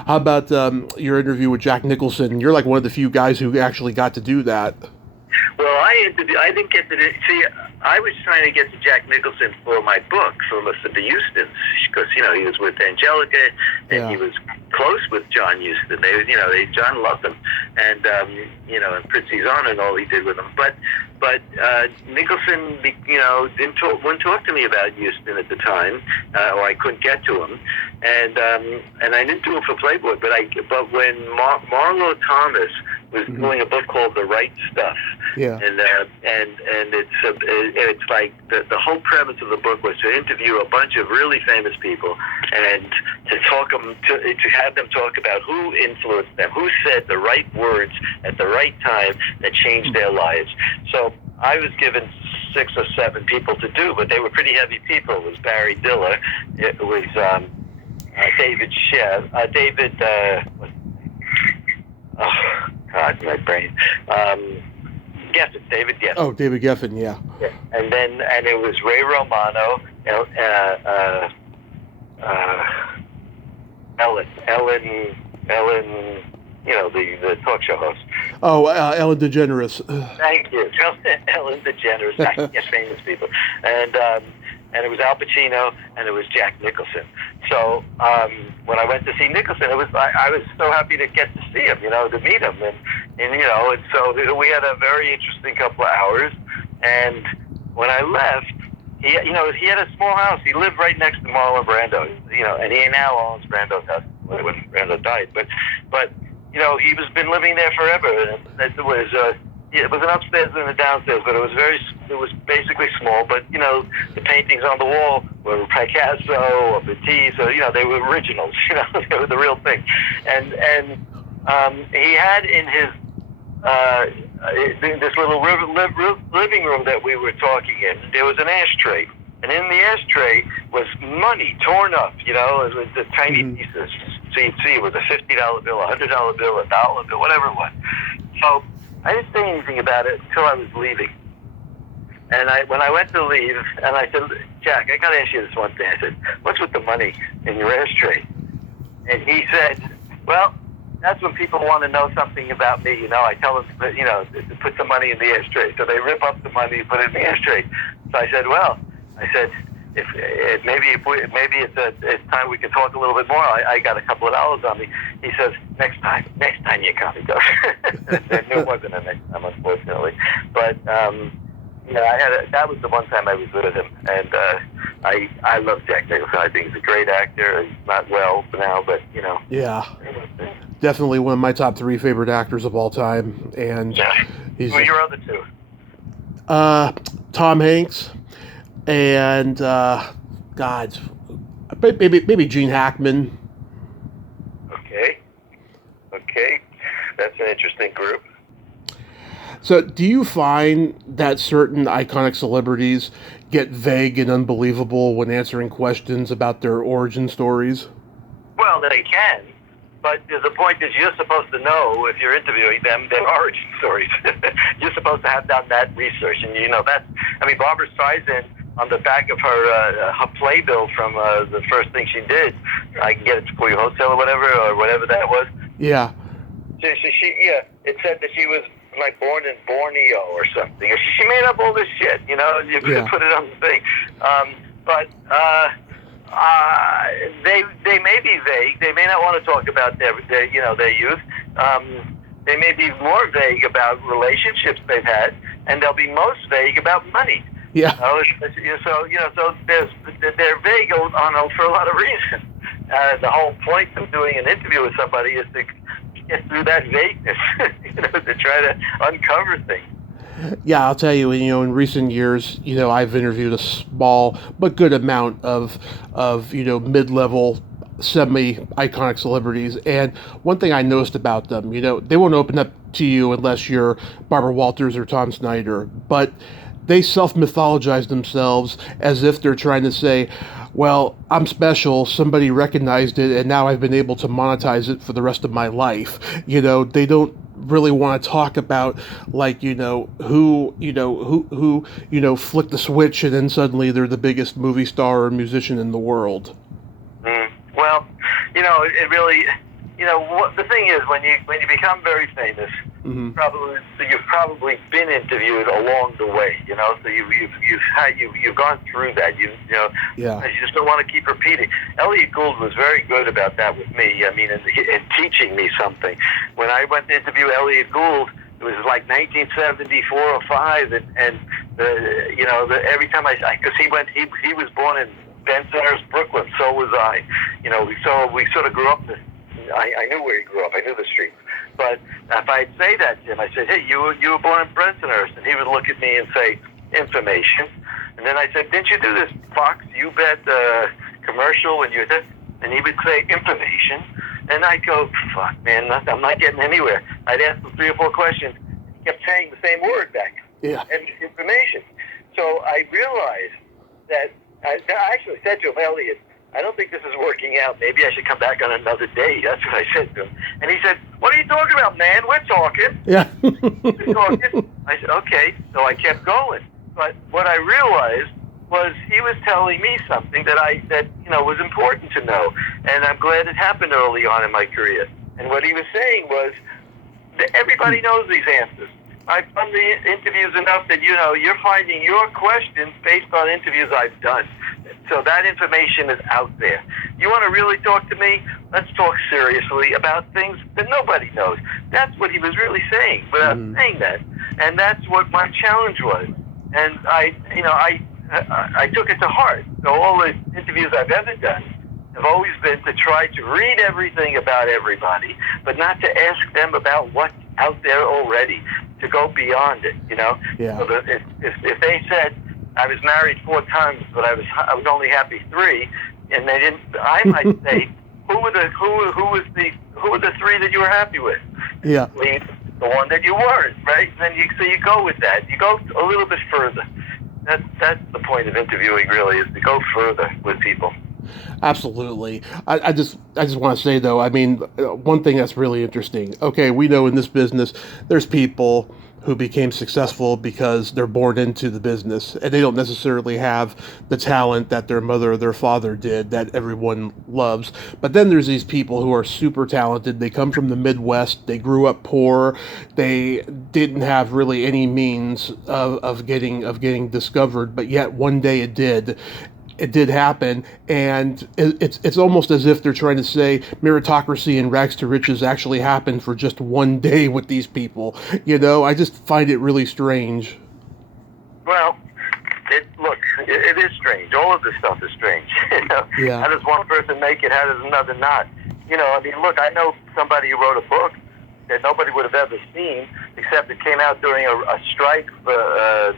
How about your interview with Jack Nicholson? You're like one of the few guys who actually got to do that. Well, I didn't get to see. I was trying to get to Jack Nicholson for my book, for the Hustons, because he was with Angelica, and he was close with John Huston. John loved him, and and Prizzi's on and all he did with him. But Nicholson, wouldn't talk to me about Huston at the time, or I couldn't get to him, and I didn't do it for Playboy. But when Marlo Thomas was doing a book called The Right Stuff. Yeah. And it's like the whole premise of the book was to interview a bunch of really famous people and to have them talk about who influenced them, who said the right words at the right time that changed their lives. So I was given 6 or 7 people to do, but they were pretty heavy people. It was Barry Diller. It was David Sheff. Oh, God, my brain. David Geffen. Oh, David Geffen, yeah. And it was Ray Romano, Ellen, the talk show host. Oh, Ellen DeGeneres. Thank you. Ellen DeGeneres, famous people. And it was Al Pacino, and it was Jack Nicholson. So when I went to see Nicholson, I was so happy to get to see him, to meet him, and so we had a very interesting couple of hours. And when I left, he had a small house. He lived right next to Marlon Brando, and he now owns Brando's house when Brando died. But he was been living there forever. And it was an upstairs and a downstairs, but it was basically small. But the paintings on the wall were Picasso or Matisse, so they were originals. They were the real thing. And he had in his this little living room that we were talking in, there was an ashtray, and in the ashtray was money torn up. It was the tiny pieces. So you'd see it was a $50 bill, a $100 bill, a dollar bill, whatever it was. So I didn't say anything about it until I was leaving. And when I went to leave, and I said, Jack, I got to ask you this one thing. I said, what's with the money in your ashtray? And he said, well, that's when people want to know something about me. I tell them, to put some money in the ashtray. So they rip up the money and put it in the ashtray. So I said, if maybe it's time we can talk a little bit more. I got a couple of dollars on me. He says, next time you come. He goes, there wasn't a next time, unfortunately. But that was the one time I was with him, and I love Jack Nicholson. I think he's a great actor. He's not well now, but Yeah, definitely one of my top 3 favorite actors of all time. And Yeah. he's Who are your other two? Tom Hanks and God, maybe Gene Hackman. Okay, that's an interesting group. So, do you find that certain iconic celebrities get vague and unbelievable when answering questions about their origin stories? Well, they can, but the point is you're supposed to know if you're interviewing them their origin stories. You're supposed to have done that research, and that. I mean, Barbra Streisand, on the back of her playbill from the first thing she did, I can get it for your hotel or whatever that was. Yeah. It said that she was like born in Borneo or something. She made up all this shit, you put it on the thing. But they may be vague. They may not want to talk about their youth. They may be more vague about relationships they've had, and they'll be most vague about money. Yeah. So they're vague for a lot of reasons. The whole point of doing an interview with somebody is to get through that vagueness, to try to uncover things. Yeah, I'll tell you, in recent years, I've interviewed a small but good amount of mid-level, semi-iconic celebrities, and one thing I noticed about them, they won't open up to you unless you're Barbara Walters or Tom Snyder, but they self-mythologize themselves as if they're trying to say, well, I'm special, somebody recognized it, and now I've been able to monetize it for the rest of my life. They don't really want to talk about, like, who flicked the switch and then suddenly they're the biggest movie star or musician in the world. Well, it really, the thing is, when you become very famous, Mm-hmm. you've probably been interviewed along the way, so you've gone through that, Yeah. You just don't want to keep repeating. Elliot Gould was very good about that with me. I mean, in teaching me something. When I went to interview Elliot Gould, it was like 1974 or 5, and every time because he was born in Bensonhurst, Brooklyn. So was I. We sort of grew up. I knew where he grew up. I knew the streets. But if I'd say that to him, I said, "Hey, you were born in Bensonhurst," and he would look at me and say, "Information." And then I said, "Didn't you do this Fox You Bet commercial when you did?" And he would say, "Information." And I'd go, "Fuck, man, I'm not getting anywhere." I'd ask him 3 or 4 questions. He kept saying the same word back. Yeah. And information. So I realized that I actually said to him, "Elliot, I don't think this is working out. Maybe I should come back on another day." That's what I said to him. And he said, "What are you talking about, man? We're talking." Yeah. We're talking. I said, "Okay." So I kept going. But what I realized was he was telling me something that was important to know. And I'm glad it happened early on in my career. And what he was saying was that everybody knows these answers. I've done the interviews enough that, you're finding your questions based on interviews I've done. So that information is out there. You want to really talk to me? Let's talk seriously about things that nobody knows. That's what he was really saying without saying that. And that's what my challenge was. And I took it to heart. So all the interviews I've ever done have always been to try to read everything about everybody, but not to ask them about what's out there already, to go beyond it, Yeah. So that if they said, I was married 4 times, but I was only happy 3, and they didn't. I might say, who were the 3 that you were happy with? Yeah. The one that you weren't, right? And then you go with that. You go a little bit further. That's the point of interviewing, really, is to go further with people. Absolutely. I just want to say, though, I mean, one thing that's really interesting. Okay, we know in this business there's people who became successful because they're born into the business and they don't necessarily have the talent that their mother or their father did that everyone loves. But then there's these people who are super talented. They come from the Midwest. They grew up poor. They didn't have really any means of getting discovered, but yet one day it did. It did happen, and it's almost as if they're trying to say meritocracy and rags to riches actually happened for just one day with these people. I just find it really strange. Well, look, it is strange. All of this stuff is strange. Yeah. How does one person make it? How does another not? I mean, look, I know somebody who wrote a book that nobody would have ever seen, except it came out during a strike for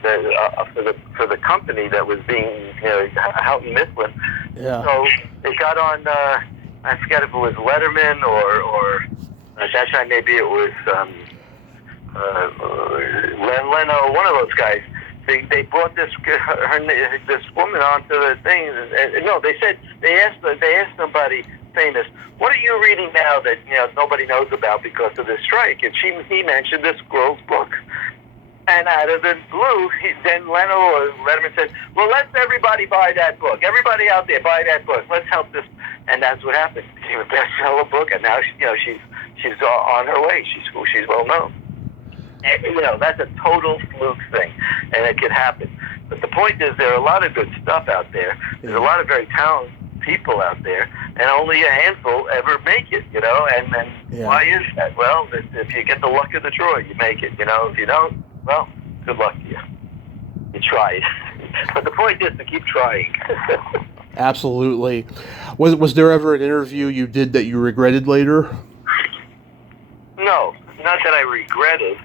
the company that was being out in Midland. Yeah. So it got on. I forget if it was Letterman or at that time maybe it was Leno, one of those guys. They brought this woman onto the thing. And no, they asked somebody famous, what are you reading now that nobody knows about because of this strike? And he mentioned this girl's book. And out of the blue, then Leno or Letterman said, well, let's everybody buy that book. Everybody out there, buy that book. Let's help this. And that's what happened. It became a bestseller book, and now she's on her way. She's well known. And, that's a total fluke thing, and it could happen. But the point is, there are a lot of good stuff out there. There's a lot of very talented people out there, and only a handful ever make it, And why is that? Well, if you get the luck of the draw, you make it, If you don't, well, good luck to you. You tried. But the point is to keep trying. Absolutely. Was there ever an interview you did that you regretted later? No, not that I regretted.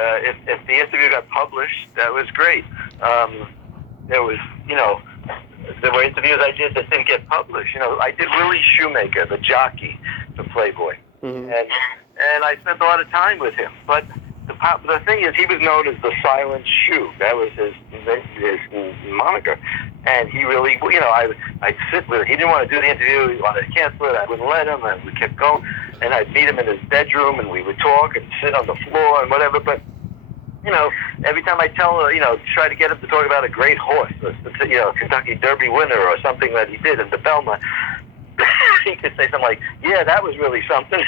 If the interview got published, that was great. There was, there were interviews I did that didn't get published. I did Willie Shoemaker, the jockey for Playboy, and I spent a lot of time with him. But the thing is, he was known as the Silent Shoe. That was his moniker. And he really, I'd sit with him. He didn't want to do the interview. He wanted to cancel it. I wouldn't let him, and we kept going. And I'd meet him in his bedroom, and we would talk and sit on the floor and whatever. But, every time I try to get him to talk about a great horse, Kentucky Derby winner or something that he did in the Belmont, he could say something like, yeah, that was really something.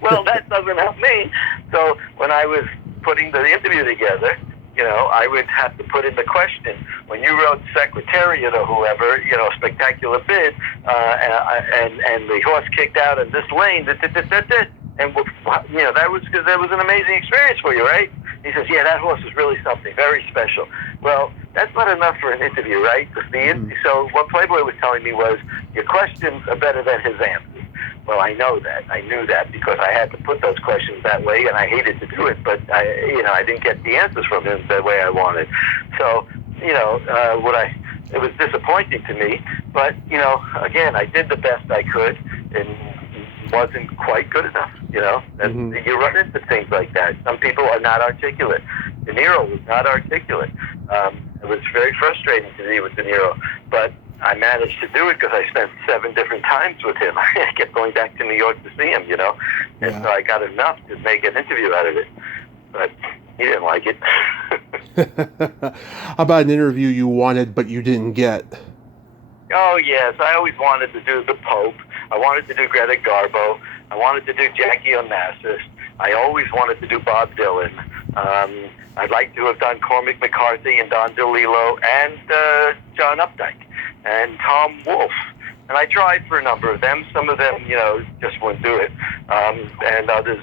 Well, that doesn't help me. So when I was putting the interview together, I would have to put in the question, when you wrote Secretariat or whoever, spectacular bid, and the horse kicked out in this lane, and that was an amazing experience for you, right? He says, yeah, that horse was really something very special. Well, that's not enough for an interview, right? So what Playboy was telling me was, your questions are better than his answers. Well, I know that. I knew that because I had to put those questions that way, and I hated to do it, but I didn't get the answers from him the way I wanted. So, it was disappointing to me, but, again, I did the best I could, and wasn't quite good enough, and you run into things like that. Some people are not articulate. De Niro was not articulate. It was very frustrating to me with De Niro, but I managed to do it because I spent 7 different times with him. I kept going back to New York to see him, and so I got enough to make an interview out of it, but he didn't like it. How about an interview you wanted but you didn't get? Oh, yes. I always wanted to do the Pope. I wanted to do Greta Garbo. I wanted to do Jackie Onassis. I always wanted to do Bob Dylan. I'd like to have done Cormac McCarthy and Don DeLillo and John Updike and Tom Wolfe. And I tried for a number of them. Some of them, just wouldn't do it. And others,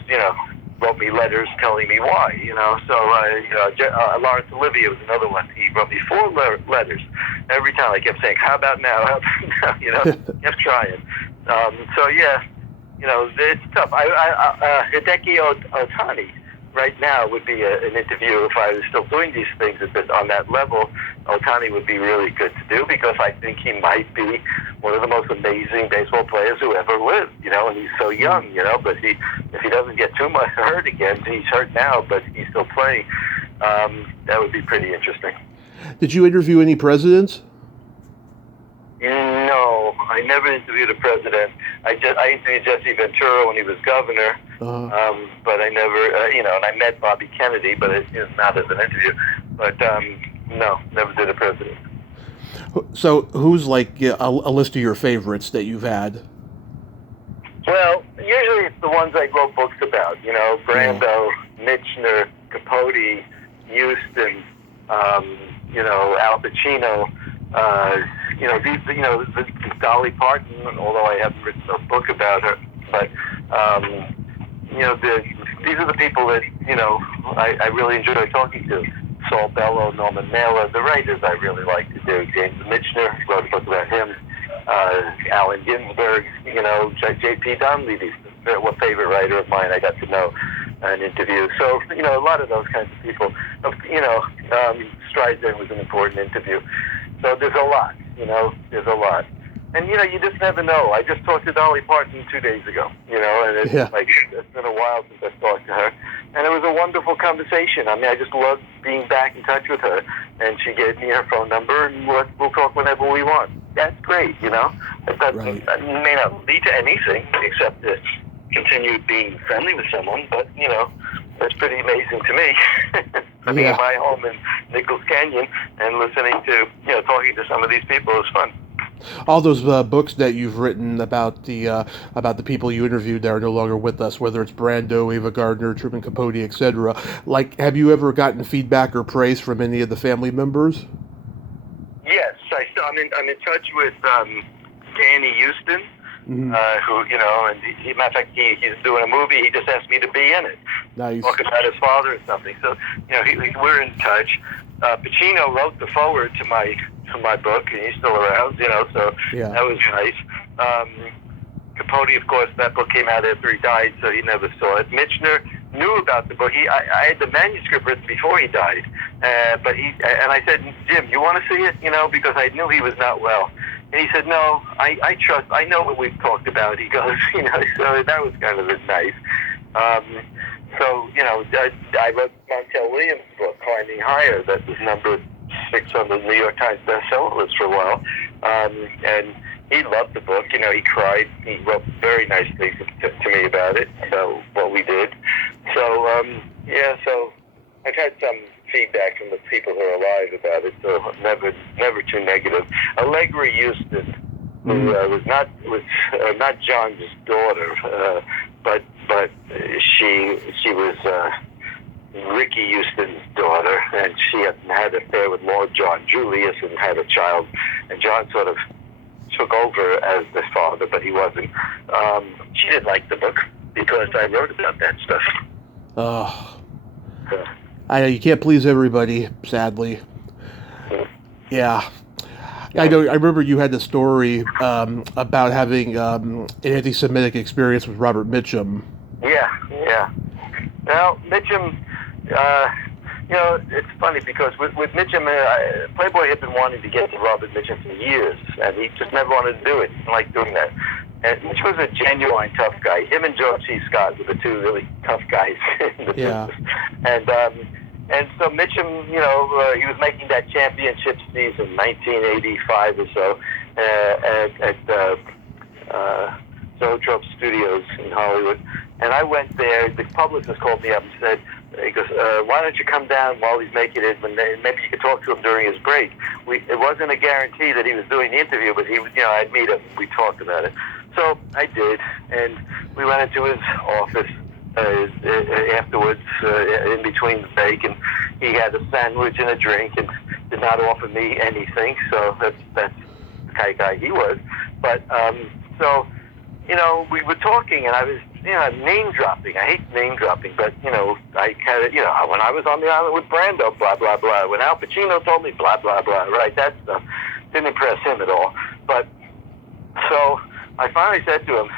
wrote me letters telling me why, So Laurence Olivier was another one. He wrote me 4 letters. Every time I kept saying, how about now? How about now? Kept trying. So, yeah, it's tough. Hideki Otani right now would be an interview if I was still doing these things on that level. Otani would be really good to do because I think he might be one of the most amazing baseball players who ever lived, and he's so young, but if he doesn't get too much hurt again, he's hurt now, but he's still playing, that would be pretty interesting. Did you interview any presidents? No, I never interviewed a president. I interviewed Jesse Ventura when he was governor, but I never, and I met Bobby Kennedy, but not as an interview. But no, never did a president. So who's like a list of your favorites that you've had? Well, usually it's the ones I wrote books about, Brando, Michener, Capote, Houston, Al Pacino, Dolly Parton, although I haven't written a book about her, but, these are the people that, I really enjoy talking to. Saul Bellow, Norman Mailer, the writers I really like to do. James Michener, wrote a book about him. Allen Ginsberg, J.P. Donnelly, these were a favorite writer of mine I got to know and interview. So, a lot of those kinds of people. Streisand was an important interview. So there's a lot, there's a lot. And, you just never know. I just talked to Dolly Parton 2 days ago, and it's it's been a while since I've talked to her. And it was a wonderful conversation. I mean, I just loved being back in touch with her. And she gave me her phone number, and we'll talk whenever we want. That's great, It may not lead to anything except to continue being friendly with someone, but, that's pretty amazing to me. Being in my home in Nichols Canyon and listening to, talking to some of these people is fun. All those books that you've written about the people you interviewed that are no longer with us, whether it's Brando, Ava Gardner, Truman Capote, etc. Like, have you ever gotten feedback or praise from any of the family members? Yes, I'm in touch with Danny Houston, who, and matter of fact, he's doing a movie. He just asked me to be in it. Nice. Talk about his father or something. So, we're in touch. Pacino wrote the foreword to my book, and he's still around, so that was nice. Capote, of course, that book came out after he died, so he never saw it. Michener knew about the book. I had the manuscript written before he died, but I said, Jim, you want to see it? Because I knew he was not well. And he said, no, I know what we've talked about. He goes, so that was kind of nice. I wrote Montel Williams' book, Climbing Higher, that was number 6 on the New York Times bestseller list for a while. And he loved the book. He cried. He wrote very nice things to me about it, about what we did. So, so I've had some feedback from the people who are alive about it, so never too negative. Allegra Houston, who was not John's daughter, but she was Ricky Houston's daughter, and she had an affair with Lord John Julius and had a child, and John sort of took over as the father, but he wasn't. She didn't like the book because I wrote about that stuff. Oh. I know you can't please everybody, sadly. Yeah. I know. I remember you had the story about having an anti-Semitic experience with Robert Mitchum. Yeah. Well, Mitchum, it's funny because with Mitchum, Playboy had been wanting to get to Robert Mitchum for years, and he just never wanted to do it. He didn't like doing that. And Mitch was a genuine tough guy. Him and George C. Scott were the two really tough guys in the business. And so Mitchum, he was making that championship season, 1985 or so, at Zoetrope Studios in Hollywood. And I went there. The publicist called me up and said, he goes, why don't you come down while he's making it, and maybe you could talk to him during his break. It wasn't a guarantee that he was doing the interview, but I'd meet him. We talked about it. So I did, and we went into his office afterwards, in between the break, and he had a sandwich and a drink and did not offer me anything, so that's the kind of guy he was. But, we were talking, and I was, name dropping. I hate name dropping, but, I kind of, when I was on the island with Brando, blah, blah, blah. When Al Pacino told me, blah, blah, blah, right? That stuff didn't impress him at all. But, so I finally said to him,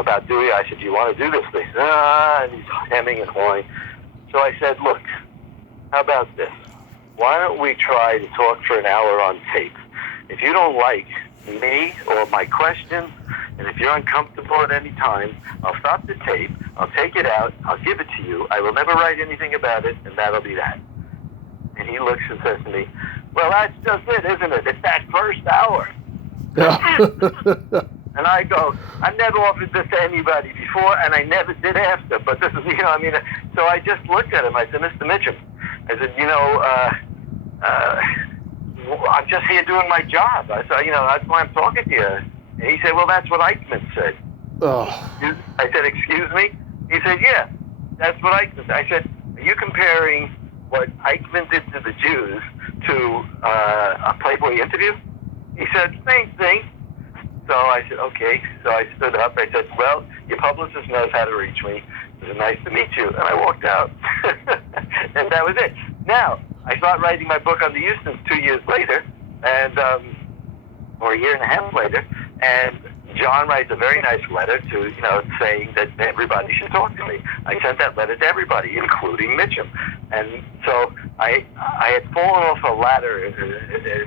about Dewey, I said, do you want to do this thing? And he's hemming and hawing. So I said, look, how about this? Why don't we try to talk for an hour on tape? If you don't like me or my questions, and if you're uncomfortable at any time, I'll stop the tape, I'll take it out, I'll give it to you, I will never write anything about it, and that'll be that. And he looks and says to me, well, that's just it, isn't it? It's that first hour. And I go, I never offered this to anybody before, and I never did after, but this is, so I just looked at him. I said, Mr. Mitchum, I said, I'm just here doing my job. I said, that's why I'm talking to you. And he said, well, that's what Eichmann said. Oh. I said, excuse me? He said, yeah, that's what Eichmann said. I said, are you comparing what Eichmann did to the Jews to a Playboy interview? He said, same thing. So I said, okay. So I stood up. I said, well, your publicist knows how to reach me. It was nice to meet you. And I walked out. And that was it. Now, I started writing my book on the Houstons 2 years later, and or a year and a half later, and John writes a very nice letter to, saying that everybody should talk to me. I sent that letter to everybody, including Mitchum. And so I had fallen off a ladder.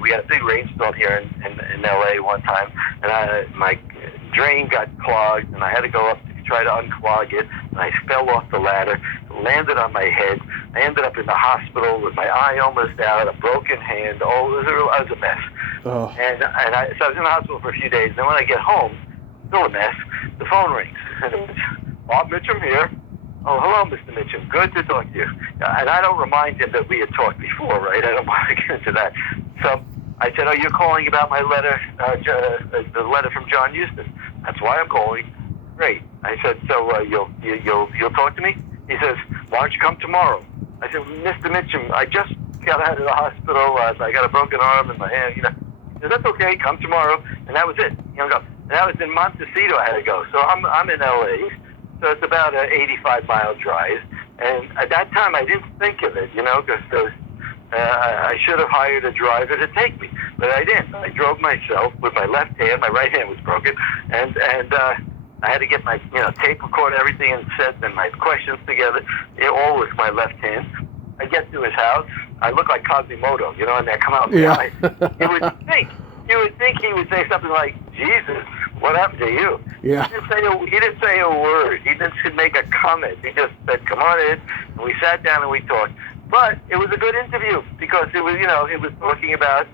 We had a big rainstorm here in L.A. one time, and my drain got clogged, and I had to go up to try to unclog it, and I fell off the ladder, landed on my head. I ended up in the hospital with my eye almost out, a broken hand. Oh, it was a mess. Oh. So I was in the hospital for a few days. Then when I get home, still a mess, the phone rings. And it's, Bob Mitchum here. Oh, hello, Mr. Mitchum. Good to talk to you. And I don't remind him that we had talked before, right? I don't want to get into that. So I said, oh, you're calling about my letter, the letter from John Houston. That's why I'm calling. Great. I said, so you'll talk to me? He says, why don't you come tomorrow? I said, Mr. Mitchum, I just got out of the hospital. I got a broken arm in my hand. He said, that's okay. Come tomorrow. And that was it. Go. And that was in Montecito. I had to go. So I'm in L.A. So it's about an 85-mile drive. And at that time, I didn't think of it, because I should have hired a driver to take me, but I didn't. I drove myself with my left hand. My right hand was broken, and I had to get my tape recorder, everything, and set and my questions together. It all with my left hand. I get to his house. I look like Quasimodo, and I come out. Yeah. You would think he would say something like, "Jesus, what happened to you?" Yeah. He didn't say a word. He didn't make a comment. He just said, "Come on in," and we sat down and we talked. But it was a good interview because it was, it was talking about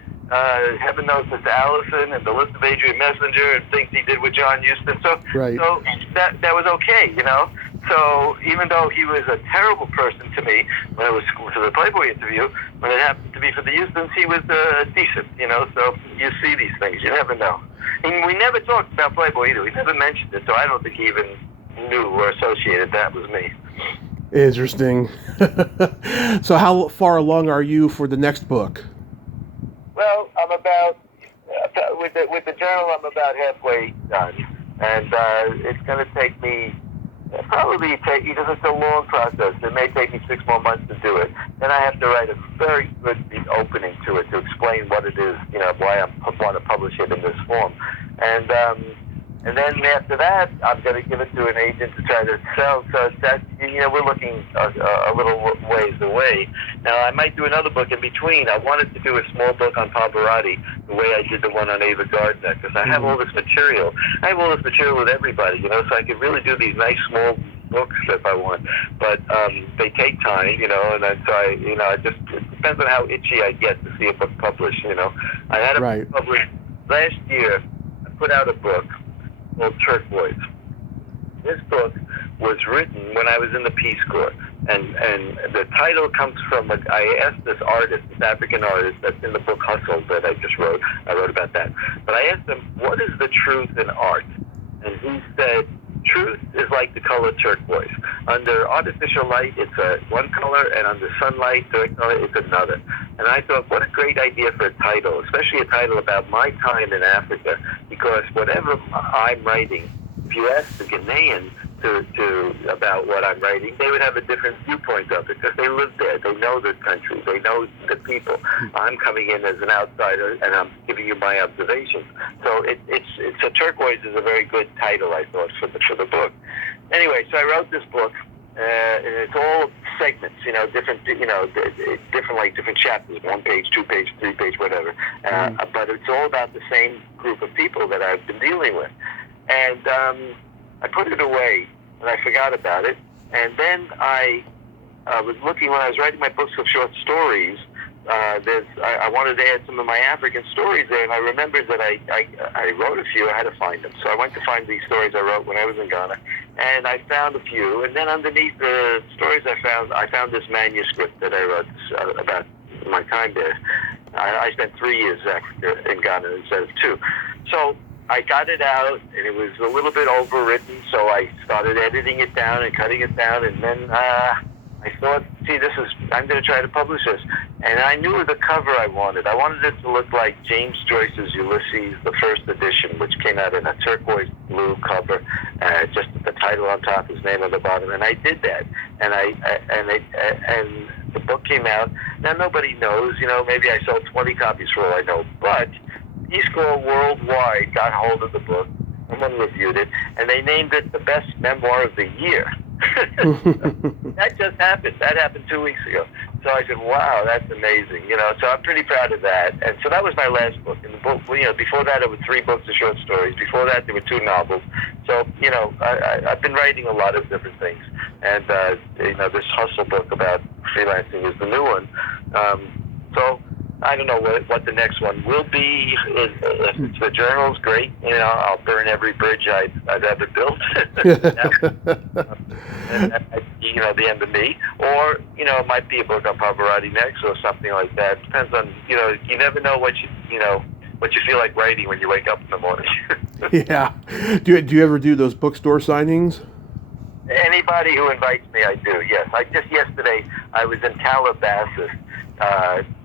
heaven knows Mr. Allison and the list of Adrian Messenger and things he did with John Houston. So, right. So that was okay, So even though he was a terrible person to me when it was for the Playboy interview, when it happened to be for the Houstons, he was decent, So you see these things, you never know. And we never talked about Playboy either. We never mentioned it, so I don't think he even knew or associated that was me. Interesting. So how far along are you for the next book? Well, I'm about with the journal. I'm about halfway done, and it's going to take me because it's a long process. It may take me 6 more months to do it. Then I have to write a very good opening to it to explain what it is. Why I want to publish it in this form, and then after that, I'm going to give it to an agent to try to sell. So that we're looking a little ways away. Now, I might do another book in between. I wanted to do a small book on Pavarotti, the way I did the one on Ava Gardner, because I have all this material. I have all this material with everybody, so I could really do these nice small books if I want. But they take time, and it depends on how itchy I get to see a book published. I had a book published last year. I put out a book called Turquoise. This book was written when I was in the Peace Corps, and the title comes from I asked this artist, this African artist that's in the book Hustle that I just wrote. I wrote about that. But I asked him, what is the truth in art? And he said, truth is like the color turquoise. Under artificial light, it's one color, and under sunlight, direct color, it's another. And I thought, what a great idea for a title, especially a title about my time in Africa, because whatever I'm writing, if you ask the Ghanaian about what I'm writing, they would have a different viewpoint of it because they live there. They know the country. They know the people. I'm coming in as an outsider, and I'm giving you my observations. So it's a turquoise is a very good title, I thought, for the book. Anyway, so I wrote this book, and it's all segments, different chapters, 1 page, 2 page, 3 page, whatever. But it's all about the same group of people that I've been dealing with. And I put it away, and I forgot about it. And then I was looking, when I was writing my books of short stories, I wanted to add some of my African stories there, and I remembered that I wrote a few. I had to find them. So I went to find these stories I wrote when I was in Ghana, and I found a few. And then underneath the stories I found this manuscript that I wrote about my time there. I spent 3 years in Ghana instead of 2. So I got it out, and it was a little bit overwritten, so I started editing it down and cutting it down, and then I thought see, I'm going to try to publish this. And I knew the cover I wanted. I wanted it to look like James Joyce's Ulysses, the first edition, which came out in a turquoise blue cover, just the title on top, his name on the bottom. And I did that. And the book came out. Now, nobody knows, maybe I sold 20 copies for all I know, but eScroll Worldwide got hold of the book. Someone reviewed it, and they named it the best memoir of the year. That just happened. That happened 2 weeks ago. So I said, wow, that's amazing. So I'm pretty proud of that. And so that was my last book. And the book, before that, it was 3 books of short stories. Before that, there were 2 novels. So, I've been writing a lot of different things. And, this hustle book about freelancing is the new one. So I don't know what the next one will be. If it's the journals, great. I'll burn every bridge I've ever built. The end of me. Or, it might be a book on Pavarotti next or something like that. Depends on, you never know what you feel like writing when you wake up in the morning. Yeah. Do you ever do those bookstore signings? Anybody who invites me, I do, yes. Just yesterday, I was in Calabasas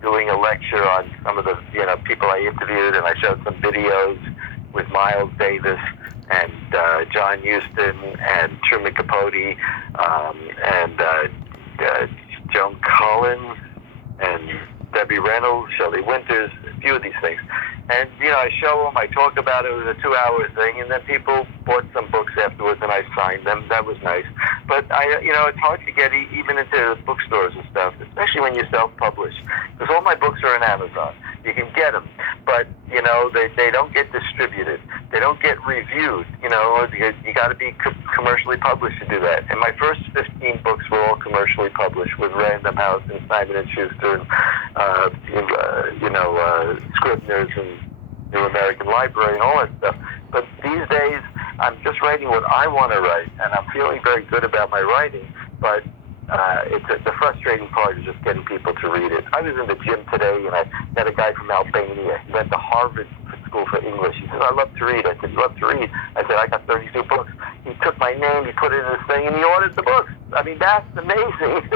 doing a lecture on some of the people I interviewed, and I showed some videos with Miles Davis and John Huston and Truman Capote and Joan Cullen and Debbie Reynolds, Shelley Winters, a few of these things. And, I show them, I talk about it. It was a 2-hour thing, and then people bought some books afterwards, and I signed them. That was nice. But, it's hard to get even into bookstores and stuff, especially when you self-publish. Because all my books are on Amazon. You can get them, but, they don't get distributed. They don't get reviewed. You got to be commercially published to do that. And my first 15 books were all commercially published with Random House and Simon & Schuster and, Scribner's and New American Library and all that stuff. But these days, I'm just writing what I want to write, and I'm feeling very good about my writing, but the frustrating part is just getting people to read it. I was in the gym today, and I met a guy from Albania. He went to Harvard School for English. He said, I love to read. I said, you love to read? I said, I got 32 books. He took my name, he put it in his thing, and he ordered the books. I mean, that's amazing.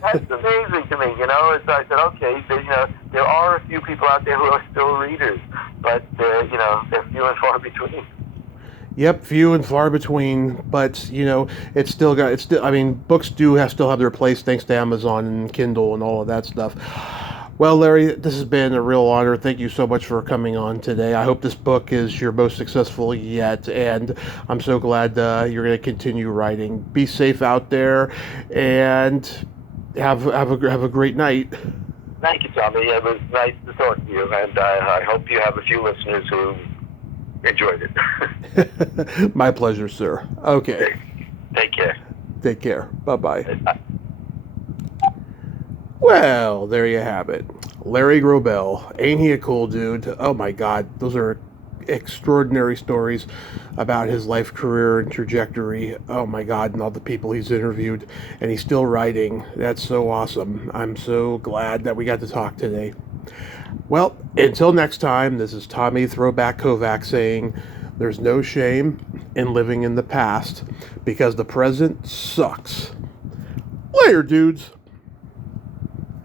That's amazing to me, So I said, okay, there are a few people out there who are still readers, but they're few and far between. Yep, few and far between, but books still have their place thanks to Amazon and Kindle and all of that stuff. Well, Larry, this has been a real honor. Thank you so much for coming on today. I hope this book is your most successful yet, and I'm so glad you're going to continue writing. Be safe out there, and have a great night. Thank you, Tommy. It was nice to talk to you, and I hope you have a few listeners who enjoyed it. My pleasure, sir. Okay. Take care. Take care. Bye-bye. Bye. Well, there you have it. Larry Grobel. Ain't he a cool dude? Oh my God. Those are extraordinary stories about his life, career, and trajectory. Oh my God, and all the people he's interviewed. And he's still writing. That's so awesome. I'm so glad that we got to talk today. Well, until next time, this is Tommy Throwback Kovac saying, there's no shame in living in the past because the present sucks. Later, dudes.